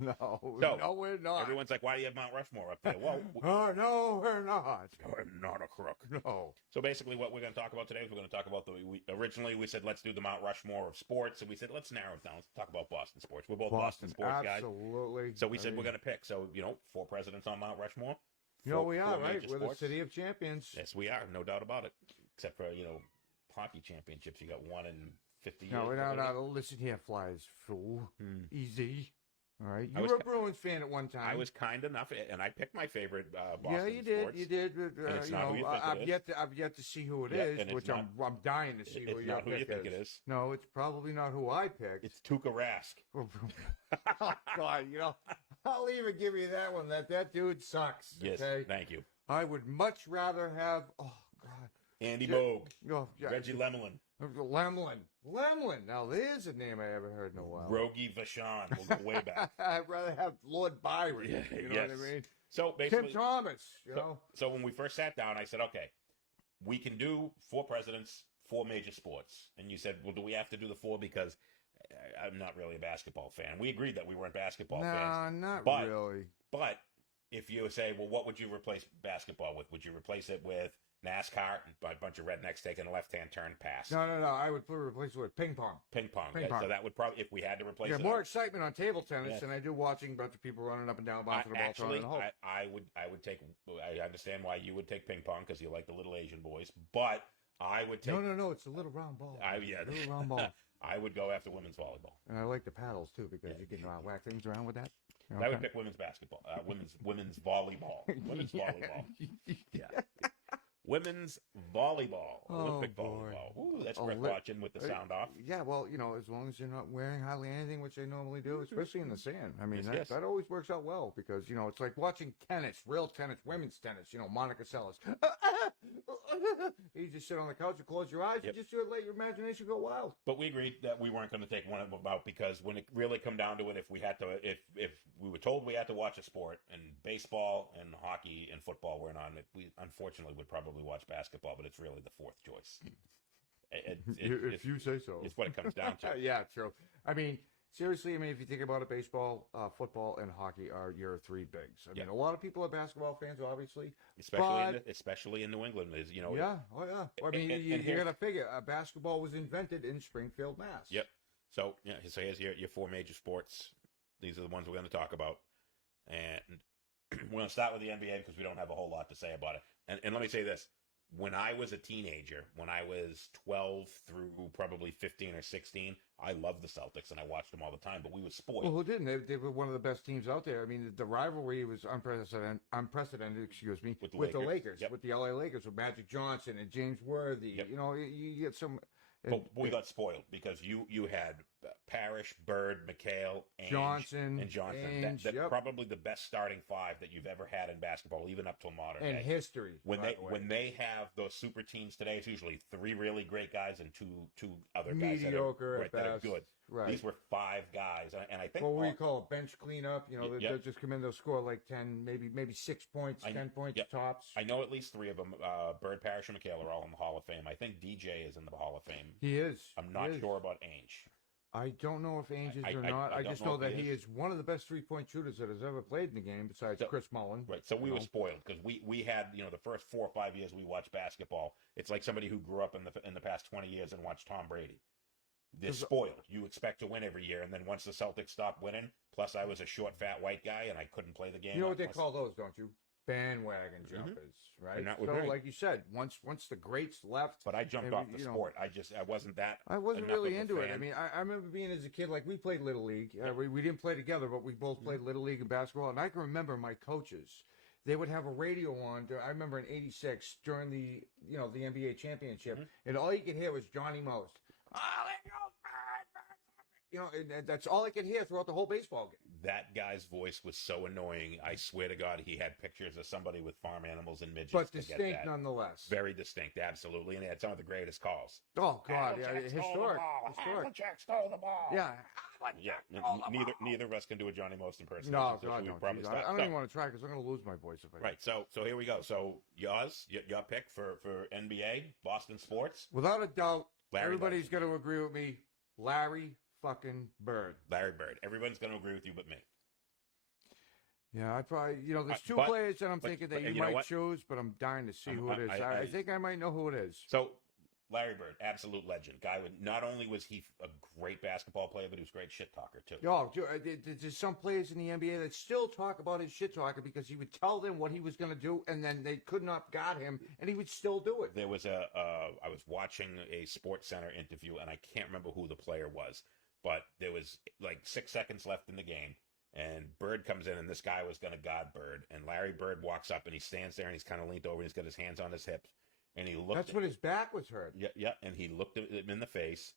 no. No, we're not. Everyone's like, "Why do you have Mount Rushmore up there?" Well, oh, no, we're not. I'm not a crook. No. So basically what we're going to talk about today is we're going to talk about originally we said, let's do the Mount Rushmore of sports. And we said, let's narrow it down. Let's talk about Boston sports. We're both Boston sports guys. Absolutely. So we said we're going to pick. So, 4 presidents on Mount Rushmore. We are, right? We're the city of champions. Yes, we are. No doubt about it. Except for, hockey championships. You got one in 50 years. No, listen here, flies, fool. Easy. All right, I you was were a Bruins fan at one time. I was kind enough, and I picked my favorite Boston Yeah, you did. sports. You did. it's You not who know, you think it is. I've yet to see who it Yeah, is, and it's which not- I'm dying to see who It's your not who you pick think is. it is. No, it's probably not who I picked. It's Tuukka Rask. Oh God, you know, I'll even give you that one. That dude sucks. Yes, Okay? thank you. I would much rather have. Oh God, Andy Yeah. Moog, oh, yeah. Reggie Lemelin, Lemlin. Now there's a name I haven't heard in a while. Rogie Vachon. We'll go way back. I'd rather have Lord Byron. Yeah, You know yes. what I mean? So Tim basically, Thomas. You know. so when we first sat down, I said, okay, we can do 4 presidents, 4 major sports. And you said, well, do we have to do the 4 because I'm not really a basketball fan. We agreed that we weren't basketball fans. No, not But- really. But if you say, well, what would you replace basketball with? Would you replace it with NASCAR, a bunch of rednecks taking a left-hand turn pass? No. I would replace it with ping pong. Ping pong. Ping right? pong. So that would probably, if we had to replace Yeah, it. more excitement on table tennis Yes. than I do watching a bunch of people running up and down, bouncing the ball, throwing it Actually, in the hole. I would take. I understand why you would take ping pong because you like the little Asian boys, but I would take. No, it's a little round ball. Yeah, little round ball. I would go after women's volleyball. And I like the paddles too because Yeah. you can whack things around with that. I would pick women's basketball. Women's volleyball. Women's Yeah. volleyball. Yeah. Women's volleyball. Olympic boy. volleyball. Ooh, that's worth Olymp- watching with the sound off. Yeah, well, you know, as long as you're not wearing hardly anything, which they normally do, especially in the sand. I mean, Yes. that always works out well because, you know, it's like watching tennis, real tennis, women's tennis, you know, Monica Seles. You just sit on the couch and close your eyes Yep. and just let your imagination go wild. But we agreed that we weren't going to take one of them out because when it really come down to it, if we had to, if we were told we had to watch a sport, and baseball and hockey and football weren't on it, we unfortunately would probably watch basketball. But it's really the 4th choice. If you say so. It's what it comes down to. Yeah, true. I mean, seriously, if you think about it, baseball, football, and hockey are your 3 bigs. I mean, a lot of people are basketball fans, obviously. Especially in New England, is you know. Yeah, oh yeah. I mean, And you here's- got to figure, basketball was invented in Springfield, Mass. Yep. So here's your 4 major sports. These are the ones we're going to talk about, and we're going to start with the NBA because we don't have a whole lot to say about it. And let me say this: when I was a teenager, when I was 12 through probably 15 or 16, I loved the Celtics and I watched them all the time. But we were spoiled. Well, who didn't? They were one of the best teams out there. I mean, the rivalry was unprecedented. Excuse me, With the the Lakers. Lakers, Yep. with the LA Lakers, with Magic Johnson and James Worthy. Yep. You know, you get some. But we got spoiled because you had Parrish, Bird, McHale, Ainge, Johnson, and Johnson. Ainge, That yep. probably the best starting 5 that you've ever had in basketball, even up till modern and day. history. When by they the way. when they have those super teams today, it's usually 3 really great guys and two other guys mediocre that are at best. good. Right. These were 5 guys, and I think Well, what do you call it? Bench cleanup. You know, Yep. they'll just come in, they'll score like 10, maybe 6 points, 10 points yep. tops. I know at least 3 of them. Bird, Parrish, and McHale are all in the Hall of Fame. I think DJ is in the Hall of Fame. He is. I'm not He is. sure about Ainge. I don't know if Ainge is I- or I- not. I I don't just know know if that he he is one of the best 3-point shooters that has ever played in the game, besides So- Chris Mullin. Right, so we you were know. spoiled because we had the first 4 or 5 years we watched basketball. It's like somebody who grew up in the past 20 years and watched Tom Brady. They're spoiled. You expect to win every year, and then once the Celtics stopped winning, plus I was a short, fat white guy and I couldn't play the game. You know what they unless- call those, don't you? Bandwagon jumpers, right? And that was So, right. like you said, once the greats left, But I jumped and, off the you know, sport. I wasn't that. I wasn't enough really of a into it. fan. I mean, I remember being as a kid, like we played Little League. We didn't play together, but we both played Little League and basketball. And I can remember my coaches. They would have a radio on. I remember in '86 during the the NBA championship, and all you could hear was Johnny Most. And that's all I could hear throughout the whole baseball game. That guy's voice was so annoying. I swear to God, he had pictures of somebody with farm animals and midgets. But to get distinct that. nonetheless. Very distinct, absolutely. And he had some of the greatest calls. Oh God, yeah, Havlicek stole the historic. ball. Historic. Havlicek stole the ball. Yeah. Yeah. Neither of us can do a Johnny Most impersonation. No, so God, we no. would probably geez, stop. I don't even want to try because I'm going to lose my voice if I. Right. So here we go. So your pick for NBA, Boston sports. Without a doubt, Larry everybody's going to agree with me. Larry fucking Bird. Larry Bird. Everyone's going to agree with you but me. Yeah, I probably, there's 2 but- players that I'm but- thinking but- that you and you know might what? choose, but I'm dying to see who it is. I I think I might know who it is. So Larry Bird, absolute legend. Guy would not only was he a great basketball player, but he was a great shit talker too. Oh, there's some players in the NBA that still talk about his shit talking because he would tell them what he was going to do, and then they could not guard him, and he would still do it. There was I was watching a Sports Center interview, and I can't remember who the player was, but there was like 6 seconds left in the game, And Bird comes in, and this guy was going to guard Bird. And Larry Bird walks up, and he stands there, and he's kind of leaned over, and he's got his hands on his hips. And he looked. That's when his back was hurt. Yeah. And he looked at him in the face,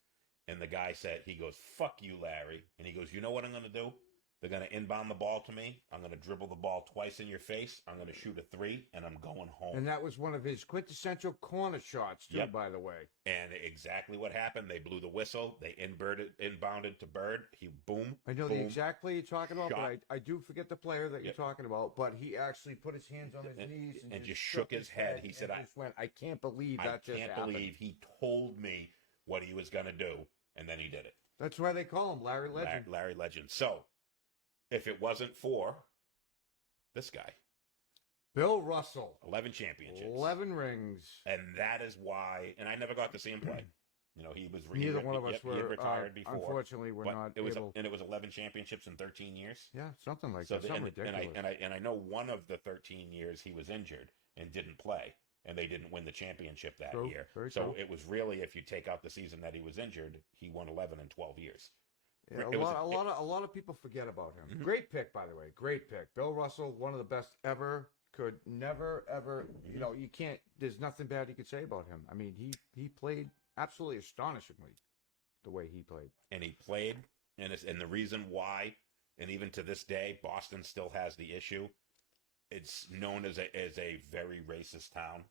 and the guy said, he goes, "Fuck you, Larry." And he goes, "You know what I'm going to do? They're going to inbound the ball to me. I'm going to dribble the ball twice in your face. I'm going to shoot a 3, and I'm going home." And that was one of his quintessential corner shots, too, by the way. And exactly what happened. They blew the whistle. They inbounded to Bird. He, boom. I know boom, the exact play you're talking about, shot. but I do forget the player that you're talking about. But he actually put his hands on his knees and just shook his head. He said, just went, "I can't believe that just happened. I can't believe he told me what he was going to do." And then he did it. That's why they call him Larry Legend. Larry Legend. So, if it wasn't for this guy, Bill Russell, 11 championships, 11 rings, and that is why. And I never got to see him play. You know, he was neither one of us were retired before. Unfortunately, we're not able. And it was 11 championships in 13 years. Yeah, something like that. Something ridiculous. And I know one of the 13 years he was injured and didn't play, and they didn't win the championship that year. So it was really, if you take out the season that he was injured, he won 11 in 12 years. Yeah, a lot of people forget about him. Mm-hmm. Great pick, by the way. Great pick. Bill Russell, one of the best ever. Could never, ever, you know, you can't, there's nothing bad you could say about him. I mean, he played absolutely astonishingly the way he played. And he played, and the reason why, and even to this day, Boston still has the issue. It's known as a very racist town.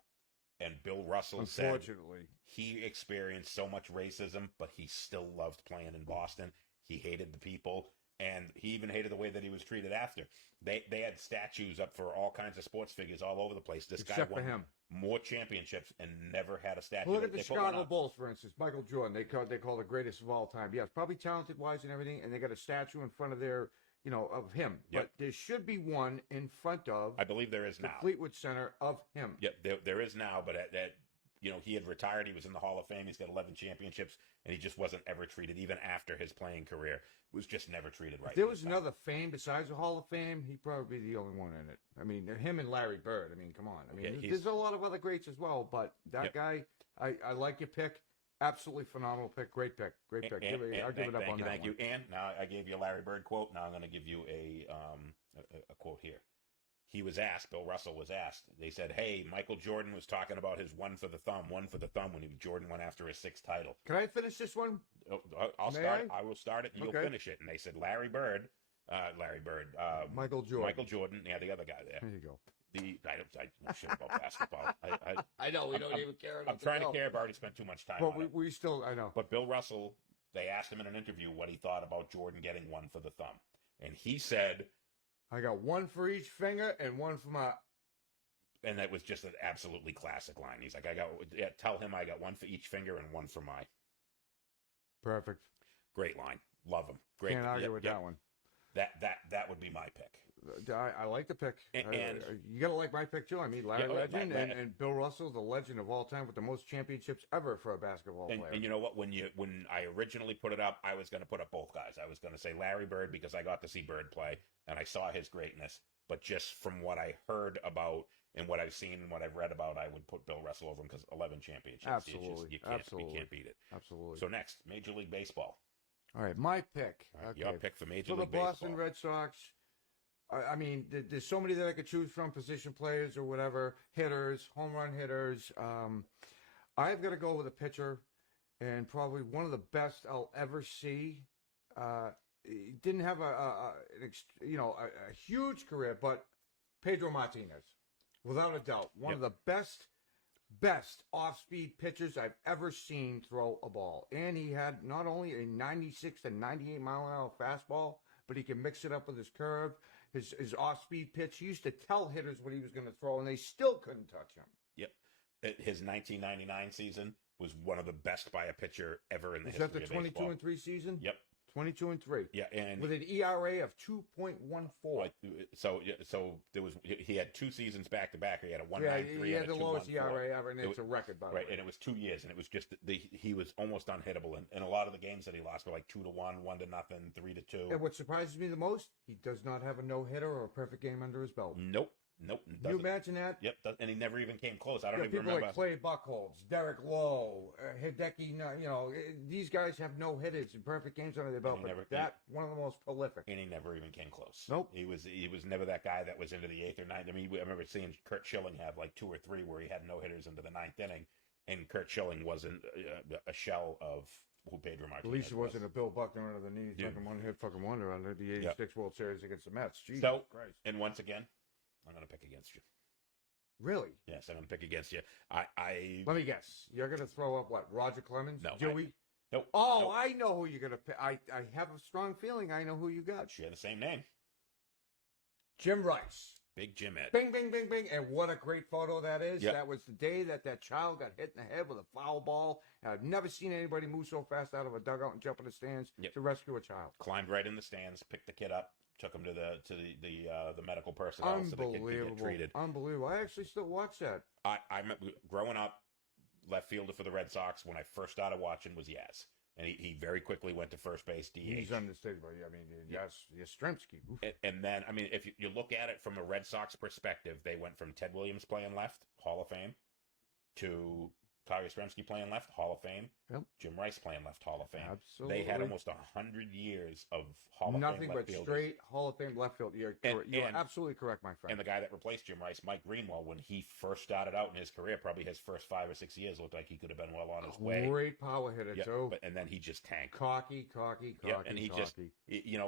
And Bill Russell said he experienced so much racism, but he still loved playing in Boston. He hated the people, and he even hated the way that he was treated after. They had statues up for all kinds of sports figures all over the place. This guy won more championships and never had a statue. Well, look at the Chicago Bulls, for instance. Michael Jordan, they call the greatest of all time. Yeah, probably talented-wise and everything, and they got a statue in front of their, of him. Yep. But there should be one in front of. I believe there is now. The Fleetwood Center of him. Yep, there is now, but he had retired. He was in the Hall of Fame. He's got 11 championships, and he just wasn't ever treated, even after his playing career, was just never treated right. If there was another fame besides the Hall of Fame, he'd probably be the only one in it. I mean, him and Larry Bird. I mean, come on. I mean, there's a lot of other greats as well, but that guy, I like your pick. Absolutely phenomenal pick. Great pick. Great pick. I'll give it up on that. Thank you. And now I gave you a Larry Bird quote. Now I'm going to give you a quote here. He was asked, Bill Russell was asked, they said, "Hey, Michael Jordan was talking about his one for the thumb when Jordan went after his 6th title." Can I finish this one? I'll start. I will start it, and you'll finish it. And they said, Larry Bird, Michael Jordan. Yeah, the other guy there. There you go. I know shit about basketball. I know, we don't even care. I'm trying to care. I've already spent too much time on it. We still, I know. But Bill Russell, they asked him in an interview what he thought about Jordan getting one for the thumb. And he said, "I got one for each finger and one for my..." And that was just an absolutely classic line. He's like, tell him I got one for each finger and one for my. Perfect. Great line. Love him. Great. Can't argue with that one. That would be my pick. I like the pick. And you got to like my pick, too. I mean, Larry Legend and Bill Russell, the legend of all time with the most championships ever for a basketball player. And you know what? When I originally put it up, I was going to put up both guys. I was going to say Larry Bird because I got to see Bird play, and I saw his greatness. But just from what I heard about and what I've seen and what I've read about, I would put Bill Russell over him because 11 championships. Absolutely. You can't beat it. Absolutely. So next, Major League Baseball. All right, my pick. Your pick for Major League Baseball. For the Boston Red Sox, I mean, there's so many that I could choose from, position players or whatever, hitters, home run hitters. I've got to go with a pitcher, and probably one of the best I'll ever see. He didn't have a huge career, but Pedro Martinez, without a doubt, one of the best off-speed pitchers I've ever seen throw a ball. And he had not only a 96 to 98 mile an hour fastball, but he can mix it up with his curve, his off-speed pitch. He used to tell hitters what he was going to throw, and they still couldn't touch him. Yep. His 1999 season was one of the best by a pitcher ever in the history of baseball. Is that the 22-3 season? Yep. 22-3. Yeah, and with an ERA of 2.14. So there was he had 2 seasons back to back. He had a 1.93. Yeah, he had the lowest ERA ever, and it's a record, by the way. Right, and it was 2 years, and it was just he was almost unhittable. And a lot of the games that he lost were like 2-1, 1-0, 3-2. And what surprises me the most, he does not have a no hitter or a perfect game under his belt. Nope. Nope. Can you imagine that? Yep, and he never even came close. I don't Yeah, even people remember. like Clay Buchholz, Derek Lowe, Hideki, these guys have no hitters and perfect games under their belt, he but never- one of the most prolific. And he never even came close. Nope. He was never that guy that was into the 8th or 9th. I mean, I remember seeing Kurt Schilling have like 2 or 3 where he had no hitters into the 9th inning, and Kurt Schilling wasn't a shell of who Pedro Martinez At least it was. wasn't a Bill Buckner under the knees, Yeah. fucking one-hit fucking wonder under the '86 World Series against the Mets. Jesus So, Christ! and once again, I'm going to pick against you. Really? Yes, I'm going to pick against you. I Let me guess. You're gonna throw up what? Roger Clemens? No, Dewey? nope. Oh, nope. I know who you're gonna pick. I have a strong feeling I know who you got. Share the same name. Jim Rice. Big Jim Ed. Bing, bing, bing, bing. And what a great photo that is. Yep. That was the day that child got hit in the head with a foul ball. And I've never seen anybody move so fast out of a dugout and jump in the stands Yep. to rescue a child. Climbed right in the stands, picked the kid up, took him to the medical personnel so the kid could get Unbelievable. treated. Unbelievable. I actually still watch that. I remember growing up, left fielder for the Red Sox. When I first started watching, was Yaz, and he very quickly went to first base, DH. He's understated. I mean, yes, Yastrzemski. Oof. And then, I mean, if you look at it from a Red Sox perspective, they went from Ted Williams playing left, Hall of Fame, to Kyle Yastrzemski playing left, Hall of Fame. Yep. Jim Rice playing left, Hall of Fame. Absolutely. They had almost 100 years of Hall of Fame Nothing left but fielders. straight Hall of Fame left field. You're And- absolutely correct, my friend. And the guy that replaced Jim Rice, Mike Greenwell, when he first started out in his career, probably his first 5 or 6 years, looked like he could have been well on his way. Great power hitter, Yeah, too. and then he just tanked. Cocky. Yeah, and he just, cocky.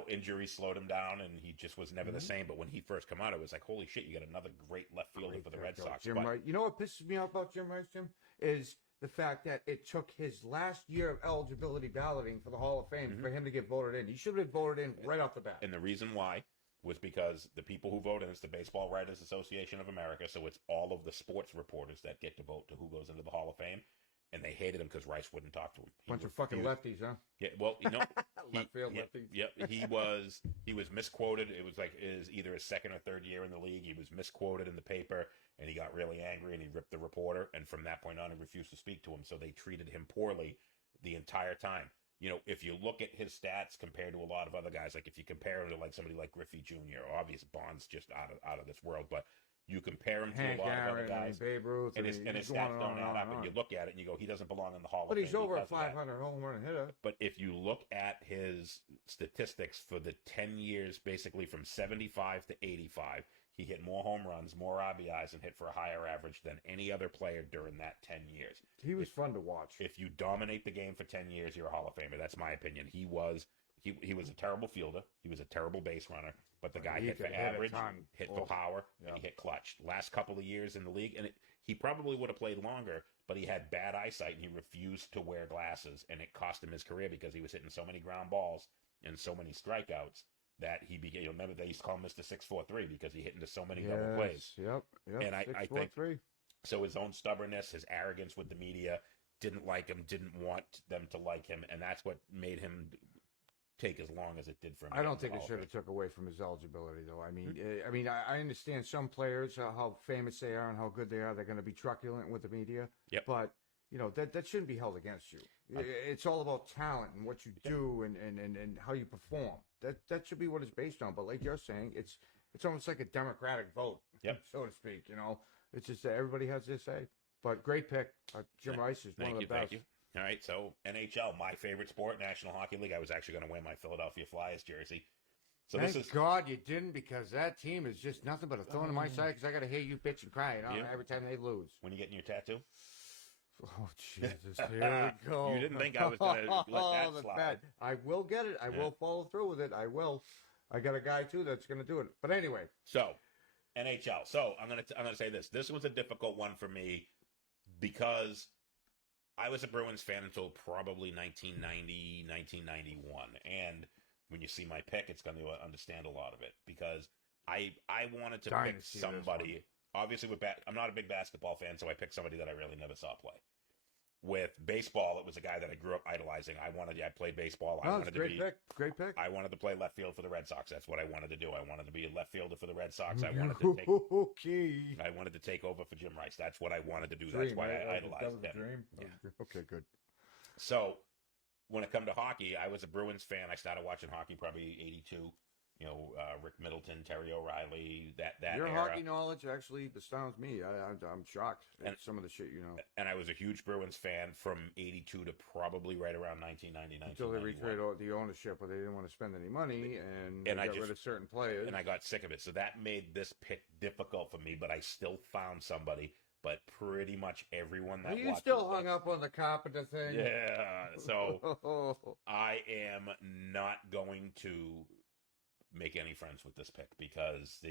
injuries slowed him down, and he just was never the same. But when he first came out, it was like, holy shit, you got another great left fielder for the Red Sox. Jim But Rice. You know what pisses me off about Jim Rice, Jim? Is the fact that it took his last year of eligibility balloting for the Hall of Fame for him to get voted in. He should have been voted in right off the bat. And the reason why was because the people who vote, and it's the Baseball Writers Association of America, so it's all of the sports reporters that get to vote to who goes into the Hall of Fame, and they hated him because Rice wouldn't talk to him. Bunch of fucking lefties, huh? Yeah, well, Left field yeah, lefties. yeah, he was misquoted. It was like either his second or third year in the league. He was misquoted in the paper, and he got really angry and he ripped the reporter. And from that point on, he refused to speak to him. So they treated him poorly the entire time. If you look at his stats compared to a lot of other guys, like if you compare him to like somebody like Griffey Jr., obvious Bond's just out of this world, but you compare him to Hank a lot of Aaron other guys, and Babe Ruth. and his stats don't add up, and you look at it and you go, he doesn't belong in the Hall But of Fame. he's over a because of that. 500 home run hitter. But if you look at his statistics for the 10 years, basically from 75 to 85, he hit more home runs, more RBIs, and hit for a higher average than any other player during that 10 years. He was fun to watch. If you dominate the game for 10 years, you're a Hall of Famer. That's my opinion. He was a terrible fielder. He was a terrible base runner. But the guy He hit for could hit a average, ton. hit for power, and he hit clutch. Last couple of years in the league, and he probably would have played longer, but he had bad eyesight, and he refused to wear glasses, and it cost him his career because he was hitting so many ground balls and so many strikeouts that he began. Remember, they used to call him Mr. 643 because he hit into so many double plays. Yep. And I 6, 4, think 3. so. His own stubbornness, his arrogance with the media, didn't like him, didn't want them to like him, and that's what made him take as long as it did for him. I don't think it should have took away from his eligibility, though. I understand some players how famous they are and how good they are. They're going to be truculent with the media. Yep. But that shouldn't be held against you. It's all about talent and what you do and how you perform. That should be what it's based on. But like you're saying, it's almost like a democratic vote, so to speak. It's just that everybody has their say. But great pick. Jim Rice is one of the best. Thank you. All right, so NHL, my favorite sport, National Hockey League. I was actually going to wear my Philadelphia Flyers jersey. So Thank God you didn't, because that team is just nothing but a thorn in my side, because I got to hear you bitch and cry every time they lose. When you getting your tattoo? Oh, Jesus. Here we go. You didn't think I was going to let that slide. Bad. I will get it. I will follow through with it. I will. I got a guy, too, that's going to do it. But anyway. So, NHL. So, I'm gonna say this. This was a difficult one for me because I was a Bruins fan until probably 1990, 1991. And when you see my pick, it's going to understand a lot of it because I wanted to pick somebody. Obviously, I'm not a big basketball fan, so I picked somebody that I really never saw play. With baseball, it was a guy that I grew up idolizing. I played baseball. Great pick. I wanted to play left field for the Red Sox. That's what I wanted to do. I wanted to be a left fielder for the Red Sox. I wanted to take over for Jim Rice. That's what I wanted to do. That's why I idolized him. Dream? Yeah. Okay, good. So when it come to hockey, I was a Bruins fan. I started watching hockey probably 82. Rick Middleton, Terry O'Reilly, that Your era. hockey knowledge actually astounds me. I'm shocked at some of the shit you know. And I was a huge Bruins fan from 82 to probably right around 1990, Until they recreated the ownership, but they didn't want to spend any money, and they got rid of certain players. And I got sick of it. So that made this pick difficult for me, but I still found somebody. But pretty much everyone that Are you watches still hung up on the carpenter thing? Yeah. So I am not going to make any friends with this pick because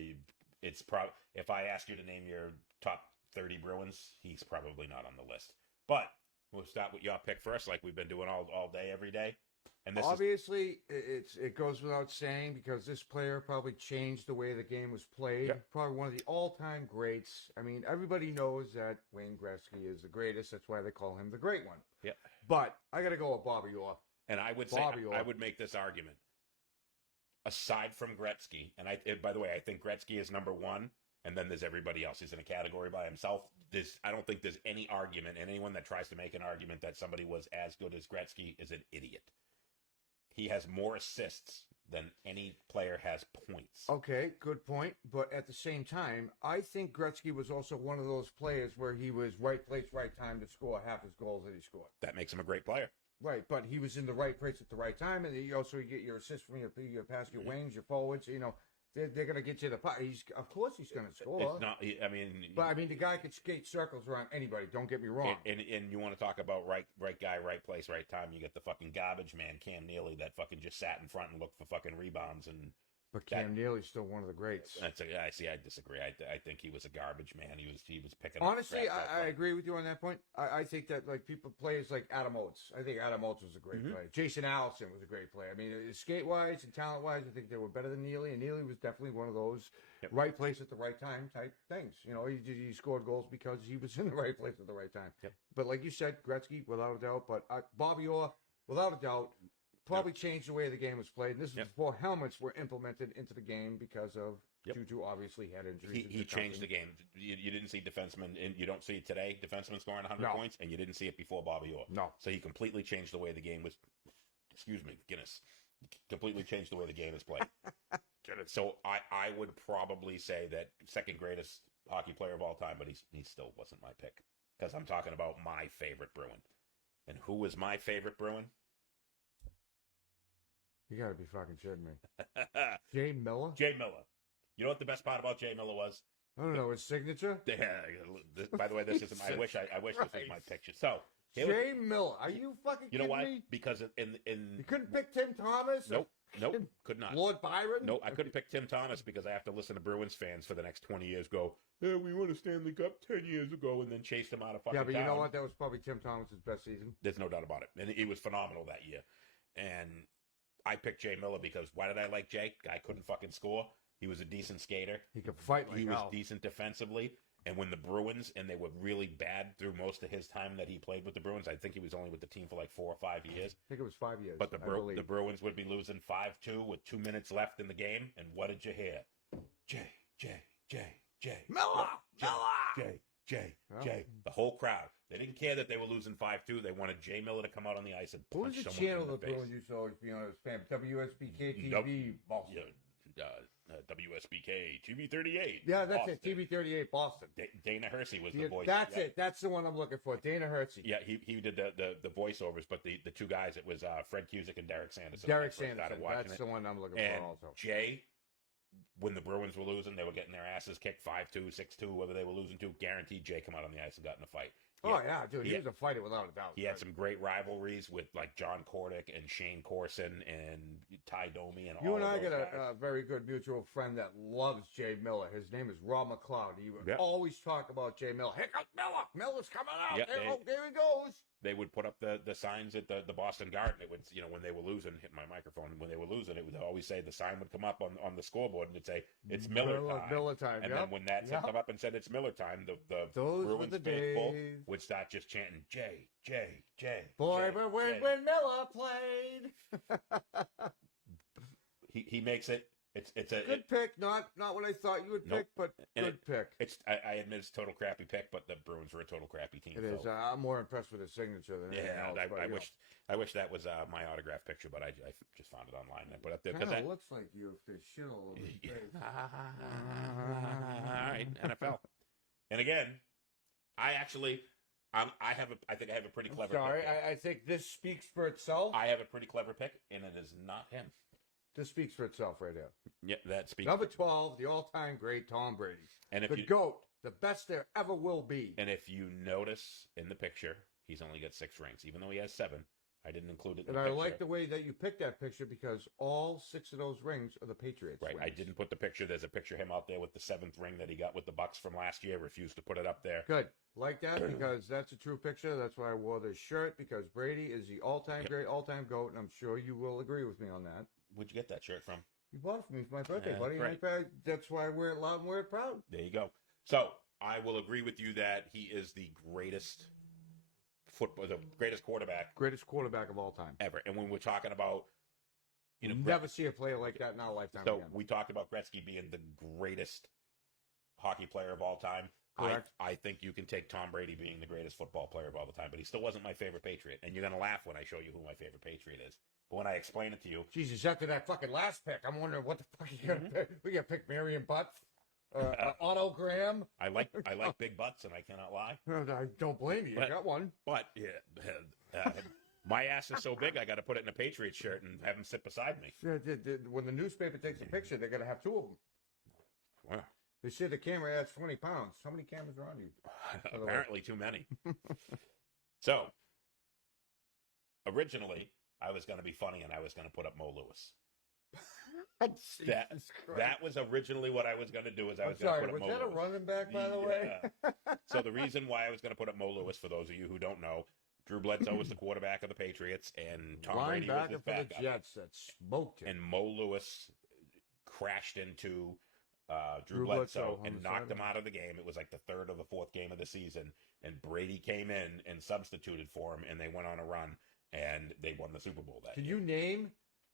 it's probably, if I ask you to name your top 30 Bruins, he's probably not on the list. But we'll start with your pick first, like we've been doing all day, every day. And this obviously, it goes without saying because this player probably changed the way the game was played. Yep. Probably one of the all-time greats. I mean, everybody knows that Wayne Gretzky is the greatest. That's why they call him the Great One. Yeah. But I got to go with Bobby Orr. And I would I would make this argument. Aside from Gretzky, and by the way, I think Gretzky is number one, and then there's everybody else. He's in a category by himself. I don't think there's any argument, and anyone that tries to make an argument that somebody was as good as Gretzky is an idiot. He has more assists than any player has points. Okay, good point. But at the same time, I think Gretzky was also one of those players where he was right place, right time to score half his goals that he scored. That makes him a great player. Right, but he was in the right place at the right time, and you also get your assists from your pass, your wings, your forwards. They're going to get you the puck. Of course, he's going to score. It's not. I mean, the guy could skate circles around anybody. Don't get me wrong. And you want to talk about right guy, right place, right time. You get the fucking garbage man, Cam Neely, that fucking just sat in front and looked for fucking rebounds. But Cam Neely's still one of the greats. I disagree. I think he was a garbage man. He was picking. Honestly, I agree with you on that point. I think that players like Adam Oates. I think Adam Oates was a great player. Jason Allison was a great player. I mean, skate wise and talent wise, I think they were better than Neely. And Neely was definitely one of those right place at the right time type things. He scored goals because he was in the right place at the right time. Yep. But like you said, Gretzky, without a doubt. But Bobby Orr, without a doubt. Probably changed the way the game was played. And this is before helmets were implemented into the game because of Juju obviously had injuries. He changed the game. You didn't see defensemen, and you don't see it today, defensemen scoring 100 points, and you didn't see it before Bobby Orr. No. So he completely changed the way the game was. Excuse me, Guinness. Completely changed the way the game is played. So I would probably say that second greatest hockey player of all time, but he still wasn't my pick because I'm talking about my favorite Bruin. And who was my favorite Bruin? You gotta be fucking shitting me. Jay Miller? Jay Miller. You know what the best part about Jay Miller was? I don't know, his signature? By the way, this isn't. I wish this was my picture. So Jay Miller. Are you fucking kidding why? me? Because in you couldn't pick Tim Thomas? Nope, could not. Lord Byron? Nope, I couldn't pick Tim Thomas because I have to listen to Bruins fans for the next 20 years go, "Yeah, we won a Stanley Cup 10 years ago," and then chased him out of fucking Yeah, but you know town. what? That was probably Tim Thomas's best season. There's no doubt about it, and he was phenomenal that year. And I picked Jay Miller because why did I like Jay? Guy couldn't fucking score. He was a decent skater. He could fight like He was hell. decent defensively. And when the Bruins, and they were really bad through most of his time that he played with the Bruins, I think he was only with the team for like 4 or 5 years. I think it was 5 years. But the Bruins would be losing 5-2 with 2 minutes left in the game. And what did you hear? Jay. Miller! Jay. Oh. Jay. The whole crowd. They didn't care that they were losing 5-2. They wanted Jay Miller to come out on the ice and What was punch the someone channel in the the face. Bruins used to always be on as fam? WSBK TV Boston. WSBK TV38. Yeah, that's Boston. it. TV38 Boston. Dana Hersey was the voice. That's it. That's the one I'm looking for. Dana Hersey. Yeah, he did the voiceovers, but the two guys, it was Fred Cusick and Derek Sanderson. Derek when I first started Sanderson. watching That's it. the one I'm looking And for also. Jay, when the Bruins were losing, they were getting their asses kicked 5-2, 6-2, whether they were losing to. Guaranteed Jay come out on the ice and got in a fight. Oh, yeah, dude. He was a fighter without a doubt. He had some great rivalries with like John Kordick and Shane Corson and Ty Domi and all You and I those got guys. a very good mutual friend that loves Jay Miller. His name is Rob McLeod. He would Yep. always talk about Jay Miller. Here comes Miller. Miller's coming out. Yep, There he goes. They would put up the signs at the Boston Garden. It would, when they were losing, hit my microphone. When they were losing, it would always say, the sign would come up on the scoreboard and it'd say, "It's Miller time." Miller time. And yep. then when that Yep. come up and said it's Miller time, the Those were Bruins the faithful days. would start just chanting Jay. Boy, Jay, but when Jay. Miller played. He makes it It's a Good pick. Not what I thought you would Nope. pick, but And good pick. I admit it's a total crappy pick, but the Bruins were a total crappy team. It is. so- I'm more impressed with his signature than anything yeah, else. but, I you know. wish that was my autograph picture, but I just found it online and I put it up there Kind because of looks like you if there's shit all over his face. all right, NFL. And again, I think I have a pretty clever Sorry, pick. here. I think this speaks for itself. I have a pretty clever pick, and it is not him. This speaks for itself right there. Yeah, that speaks. Number 12, the all-time great Tom Brady. And if The you GOAT. The best there ever will be. and if you notice in the picture, he's only got 6 rings, even though he has 7. I didn't include it in And the I picture. like the way that you picked that picture because all 6 of those rings are the Patriots. Right, I rings. didn't put the picture. There's a picture of him out there with the 7th ring that he got with the Bucks from last year. Refused to put it up there. Good. Like that because that's a true picture. That's why I wore this shirt because Brady is the all-time great, all-time GOAT, and I'm sure you will agree with me on that. Where'd you get that shirt from? You bought it for me for my birthday, Yeah, buddy. great. That's why I wear it loud and wear it proud. There you go. So I will agree with you that he is the greatest the greatest quarterback Greatest quarterback of all time. ever. And when we're talking about, You never see a player like that in our lifetime so again. we talked about Gretzky being the greatest hockey player of all time. Correct. I think you can take Tom Brady being the greatest football player of all the time, but he still wasn't my favorite Patriot. And you're going to laugh when I show you who my favorite Patriot is. But when I explain it to you, Jesus, after that fucking last pick, I'm wondering what the fuck are you gonna pick? We gotta pick Marion Butts, Otto Graham. I like big butts, and I cannot lie. I don't blame you. You But- got one. But my ass is so big, I got to put it in a Patriot shirt and have him sit beside me. Yeah, when the newspaper takes a picture, they're gonna have 2 of them. Wow. They say the camera adds 20 pounds. How many cameras are on you? Apparently too many. So, originally, I was going to be funny and I was going to put up Mo Lewis. That was originally what I was going to do. Is I was going to sorry, put up was Mo that Lewis. a running back, by the way? So the reason why I was going to put up Mo Lewis, for those of you who don't know, Drew Bledsoe was the quarterback of the Patriots, and Tom Brady was his Linebacker for the backup. Jets that smoked him. And Mo Lewis crashed into Drew Drew Bledsoe Bledsoe on and the knocked him sideline. out of the game. It was like the 3rd or the 4th game of the season, and Brady came in and substituted for him, and they went on a run, and they won the Super Bowl that Can year. you name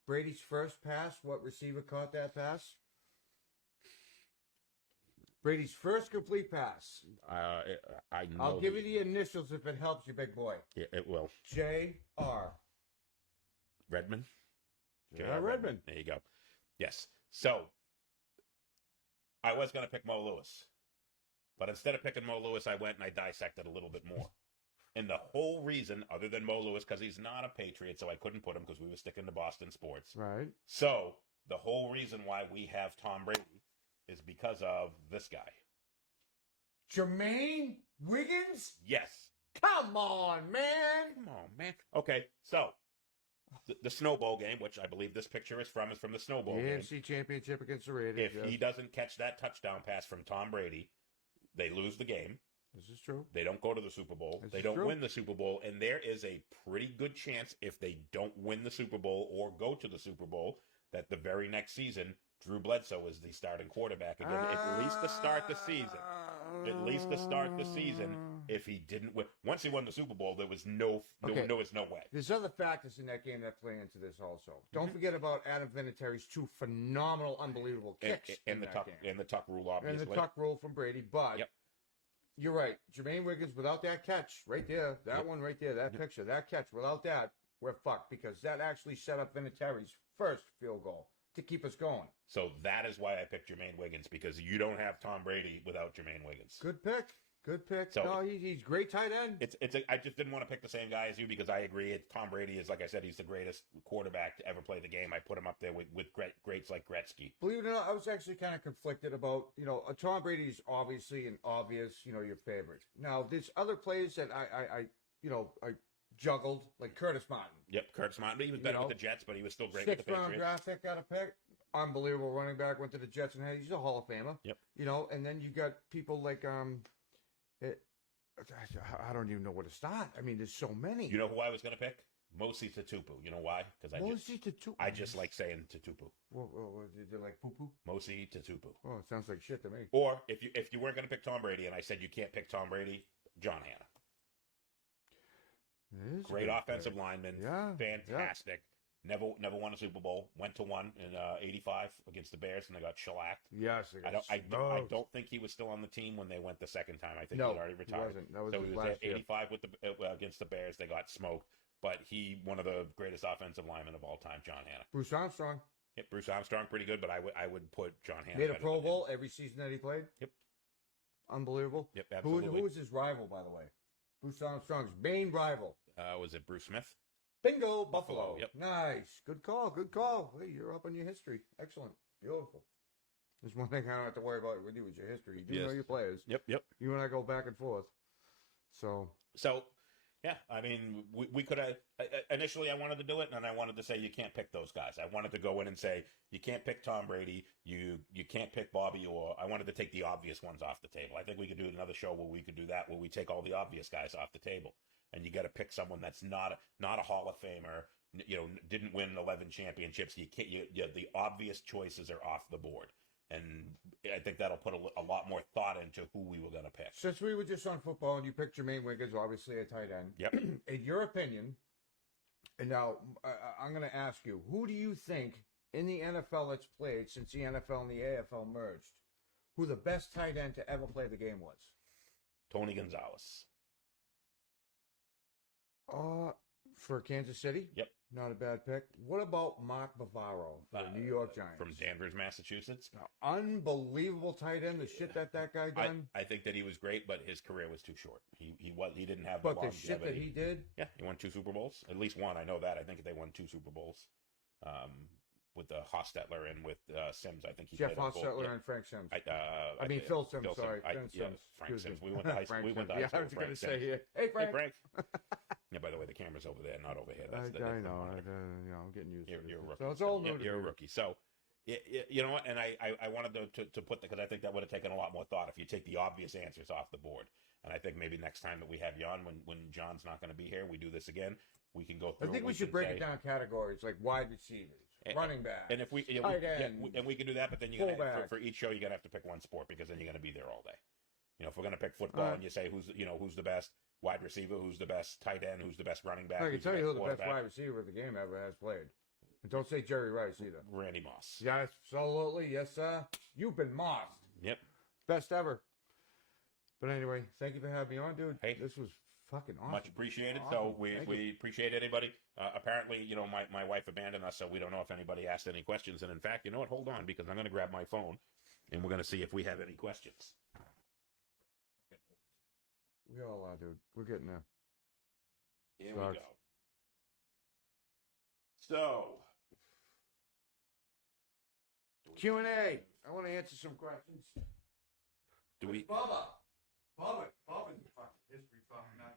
Brady's first pass? What receiver caught that pass? Brady's first complete pass. I know. I'll give you the initials if it helps you, big boy. Yeah, it will. J.R. Redmond. J.R. Redmond. There you go. Yes. So I was going to pick Mo Lewis, but instead of picking Mo Lewis, I went and I dissected a little bit more. And the whole reason, other than Mo Lewis, because he's not a Patriot, so I couldn't put him because we were sticking to Boston sports. Right. So the whole reason why we have Tom Brady is because of this guy. Jermaine Wiggins? Yes. Come on, man. Come on, man. Okay, so the Snow Bowl game, which I believe this picture is from the Snow Bowl The game. AFC Championship against the Raiders. If yes. he doesn't catch that touchdown pass from Tom Brady, they lose the game. This is true. They don't go to the Super Bowl. This They is don't true. win the Super Bowl. And there is a pretty good chance, if they don't win the Super Bowl or go to the Super Bowl, that the very next season, Drew Bledsoe is the starting quarterback again, at least to start the season. At least to start the season, if he didn't win. Once he won the Super Bowl, there was no way. There's other factors in that game that play into this also. Don't forget about Adam Vinatieri's 2 phenomenal, unbelievable kicks And the that tuck game. and the tuck rule, obviously. And the tuck rule from Brady. But Yep. you're right. Jermaine Wiggins, without that catch right there, that one right there, that picture, that catch, without that, we're fucked because that actually set up Vinatieri's first field goal to keep us going. So that is why I picked Jermaine Wiggins, because you don't have Tom Brady without Jermaine Wiggins. Good pick. Good pick. So- No, he's great tight end. I just didn't want to pick the same guy as you because I agree. Tom Brady is, like I said, he's the greatest quarterback to ever play the game. I put him up there with greats like Gretzky. Believe it or not, I was actually kind of conflicted about, Tom Brady's obviously an obvious, your favorite. Now, there's other players that I juggled, like Curtis Martin. Yep, Curtis Martin. He was better with the Jets, but he was still great with the 6th round Patriots. draft pick got a pick. Unbelievable running back, went to the Jets and he's a Hall of Famer. Yep. And then you got people like I don't even know where to start. I mean, there's so many. You know who I was going to pick? Muise Tutupu. You know why? Because I just like saying Tutupu. Well, they're like poo poo. Muise Tutupu. Oh, it sounds like shit to me. Or if you weren't going to pick Tom Brady and I said you can't pick Tom Brady, John Hanna. It is a Great good offensive pick. lineman. Yeah, Fantastic. Never won a Super Bowl. Went to one in '85 against the Bears, and they got shellacked. Yes, I don't think he was still on the team when they went the second time. I think no, he'd already retired. He wasn't. That was so his he was last at year. '85 with against the Bears. They got smoked, but one of the greatest offensive linemen of all time, John Hanna. Bruce Armstrong. Yep, Bruce Armstrong, pretty good, but I would put John Hanna. Made a better Pro than him. Bowl every season that he played. Yep. Unbelievable. Yep, absolutely. Who was his rival, by the way? Bruce Armstrong's main rival. Was it Bruce Smith? Bingo, Buffalo. Yep. Nice. Good call. Good call. Hey, you're up on your history. Excellent. Beautiful. There's one thing I don't have to worry about with you is your history. You do know your players. Yep. You and I go back and forth. So, yeah, I mean, we could have, initially I wanted to do it, and I wanted to say you can't pick those guys. I wanted to go in and say, you can't pick Tom Brady, you can't pick Bobby Orr. I wanted to take the obvious ones off the table. I think we could do another show where we could do that, where we take all the obvious guys off the table. And you got to pick someone that's not a Hall of Famer, didn't win 11 championships. The obvious choices are off the board. And I think that'll put a lot more thought into who we were going to pick. since we were just on football and you picked your main Wiggins, obviously a tight end. Yep. In your opinion, and now I'm going to ask you, who do you think in the NFL that's played since the NFL and the AFL merged, who the best tight end to ever play the game was? Tony Gonzalez. For Kansas City? Yep. Not a bad pick. What about Mark Bavaro for the New York Giants? From Danvers, Massachusetts. Unbelievable tight end. The shit that guy done. I think that he was great, but his career was too short. He didn't have But the the shit that he did. Yeah, he won 2 Super Bowls. At least one. I know that. I think they won 2 Super Bowls. With Hostetler and with Sims. I think he Jeff played on both. Hostetler and Frank Sims. Phil Sims. Sorry, Frank Sims. Sims. We went to high school. We went to high Yeah, school. I was with going to Frank say Sims. here. Hey, Frank. Hey, Frank. Yeah, by the way, the camera's over there, not over here. I know. I'm getting used to it. You're a rookie. So it's all new. You're a rookie. So, you know what? And I wanted to put because I think that would have taken a lot more thought if you take the obvious answers off the board. And I think maybe next time that we have you on, when John's not going to be here, we do this again. We can go through. I think we should break it down categories like wide receivers, running back, and if we, tight end, and we can do that. But then for each show, you're gonna have to pick one sport because then you're gonna be there all day. If we're gonna pick football and you say who's the best wide receiver, who's the best tight end, who's the best running back, I can tell you who the best quarterback. wide receiver of the game ever has played. And don't say Jerry Rice either. Randy Moss. Yeah, absolutely. Yes, sir. You've been mossed. Yep. Best ever. But anyway, thank you for having me on, dude. Hey. This was fucking awesome. Much appreciated. Awesome. So we appreciate anybody. Apparently, my wife abandoned us, so we don't know if anybody asked any questions. And in fact, you know what? Hold on, because I'm going to grab my phone, and we're going to see if we have any questions. We all are, dude. We're getting there. Here Sucks. we go. So, Q&A. I want to answer some questions. do we? Bubba's a fucking history fucking nut.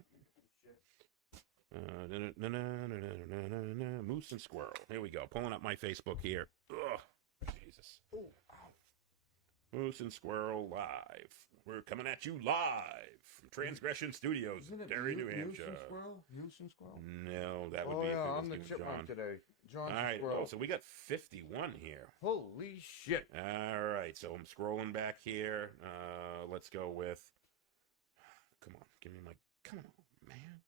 Moose and Squirrel. Here we go. Pulling up my Facebook here. Ugh, Jesus. Ooh. Moose and Squirrel live. We're coming at you live from Transgression Studios, Isn't it Derry, New Hampshire. Moose and Squirrel? No, that would Oh, be if yeah, it was I'm the you, chipmunk John. today. John All right. Squirrel. Oh, so we got 51 here. Holy shit. All right. So I'm scrolling back here. Let's go with. Come on. Give me my. Come on, man.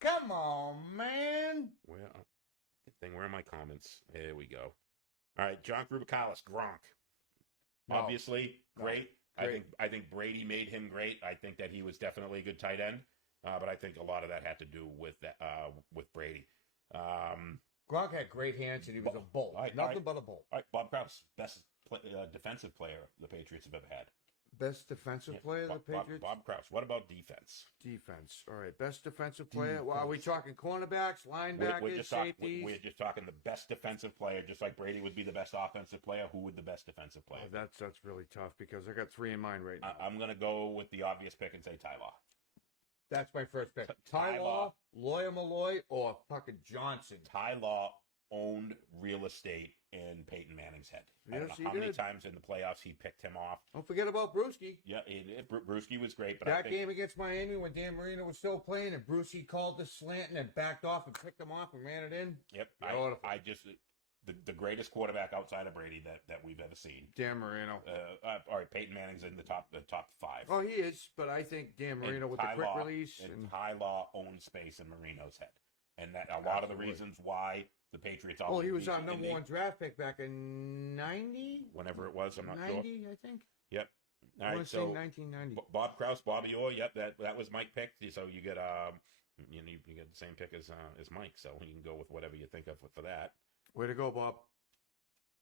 Come on, man. Where are my comments? There we go. All right. John Rubicalis, Gronk. No. Obviously, great. Great. I think Brady made him great. I think that he was definitely a good tight end. But I think a lot of that had to do with Brady. Gronk had great hands, and he was a bull. Nothing but a bull. All right, Bob Kraus, best defensive player the Patriots have ever had. Best defensive player of the Patriots? Bob Kraus. What about defense? Defense. All right. Best defensive player. Well, are we talking cornerbacks, linebackers, safeties? We're just talking the best defensive player, just like Brady would be the best offensive player. Who would the best defensive player? Oh, that's really tough because I got 3 in mind right now. I'm going to go with the obvious pick and say Ty Law. That's my first pick. Ty Ty Law. Law, Lawyer Malloy, or fucking Johnson. Ty Law owned real estate in Peyton Manning's head. I don't Yes, know he how many did. times in the playoffs he picked him off. Don't forget about Brewski. Yeah, Brewski was great, but I That think game against Miami when Dan Marino was still playing and Brewski called the slant and then backed off and picked him off and ran it in. Yep. Beautiful. I just the greatest quarterback outside of Brady that we've ever seen. Dan Marino. All right, Peyton Manning's in the top 5. Oh, he is, but I think Dan Marino And with the Ty quick Law- release. and Ty Law owned space in Marino's head. And that a lot of the Absolutely. reasons why the Patriots Well, always he was beat our the number Indy, one draft pick back in 90? whenever it was. I'm not sure. 90, I think. Yep. All I right. want to say So 1990. Bob Kraus, Bobby Orr. Yep. That was Mike pick. So you get you get the same pick as Mike. So you can go with whatever you think of for that. Way to go, Bob.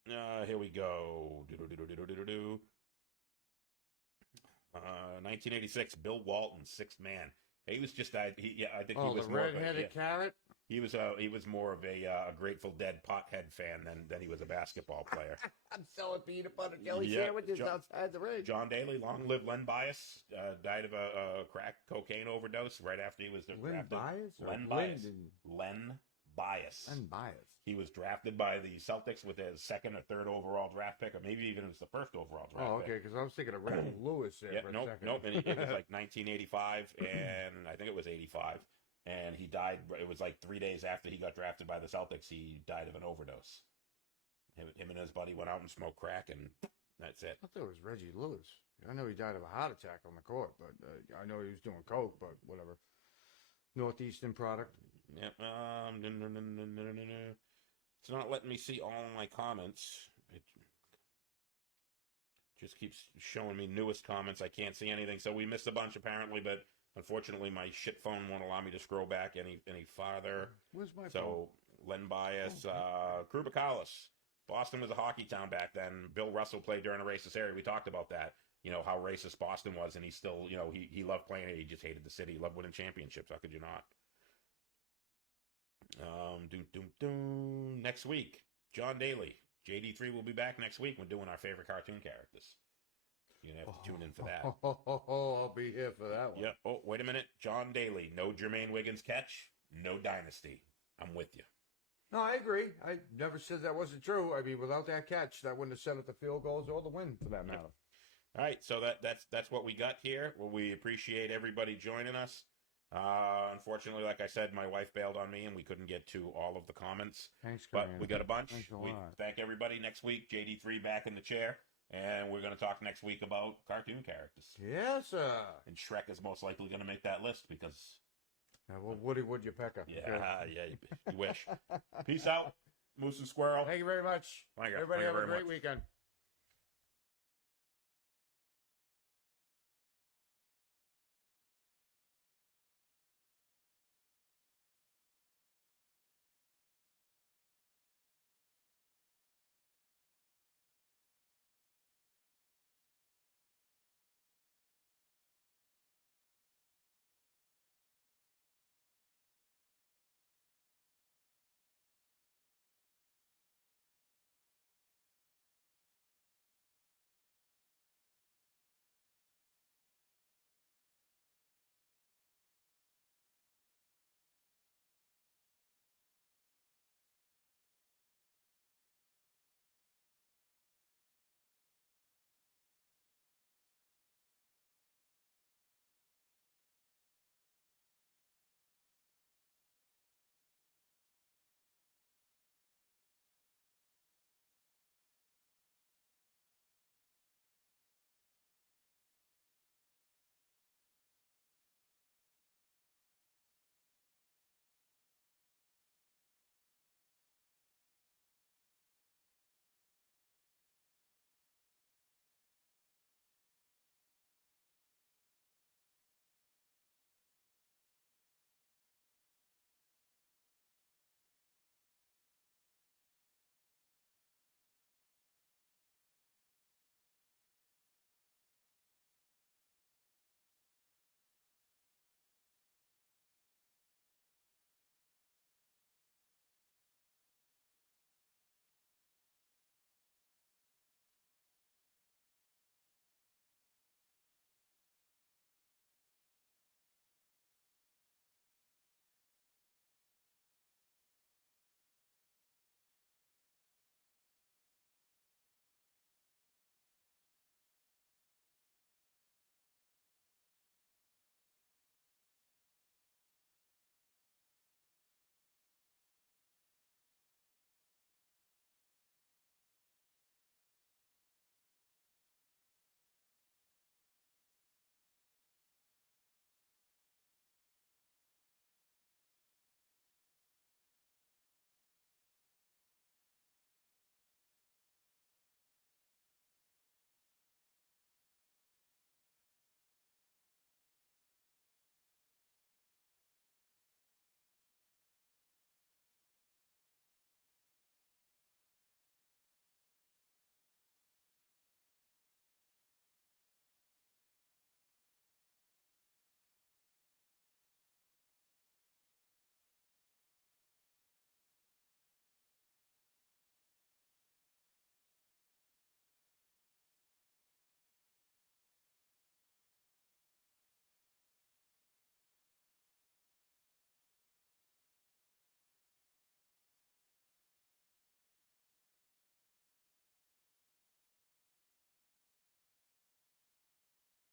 Here we go. 1986, Bill Walton, sixth man. He was just I think he was the more red-headed carrot? he was more of a Grateful Dead pothead fan than he was a basketball player. I'm selling peanut butter jelly Yeah, sandwiches John- outside the ring. John Daly, long live Len Bias, died of a crack cocaine overdose right after he was Len drafted. Bias? or Len Bias. Lyndon? Len Bias. Len Bias. He was drafted by the Celtics with his second or third overall draft pick, or maybe even it was the first overall draft Oh, pick. okay, because I was thinking of Randall Lewis there Yeah, for a nope, second. nope. And it was like 1985, and I think it was 85, and he died. It was like 3 days after he got drafted by the Celtics. He died of an overdose. Him and his buddy went out and smoked crack, and that's it. I thought it was Reggie Lewis. I know he died of a heart attack on the court, but I know he was doing coke, but whatever. Northeastern product. Yep. It's not letting me see all my comments. It just keeps showing me newest comments. I can't see anything, so we missed a bunch apparently, but unfortunately my shit phone won't allow me to scroll back any farther. Where's my phone? So Len Bias, Krubicalis. Boston was a hockey town back then. Bill Russell played during a racist area. We talked about that. You know how racist Boston was, and he still, he loved playing it. He just hated the city. He loved winning championships. How could you not? Next week, John Daly. JD3 will be back next week. We're doing our favorite cartoon characters. You're going to have to tune in for that. I'll be here for that one. Yeah. Oh, wait a minute. John Daly. No Jermaine Wiggins catch. No dynasty. I'm with you. No, I agree. I never said that wasn't true. I mean, without that catch, that wouldn't have set up the field goals or the win, for that matter. All right, so that's what we got here. Well, we appreciate everybody joining us. Unfortunately, like I said, my wife bailed on me, and we couldn't get to all of the comments. Thanks, But Corinne. we got a bunch. Thanks a We lot. thank everybody. Next week, JD3 back in the chair, and we're going to talk next week about cartoon characters. Yes, sir. And Shrek is most likely going to make that list because, Well, Woody Woodpecker. yeah, you wish. Peace out, Moose and Squirrel. Thank you very much. Thank you. Everybody Thank you have a very great much. weekend.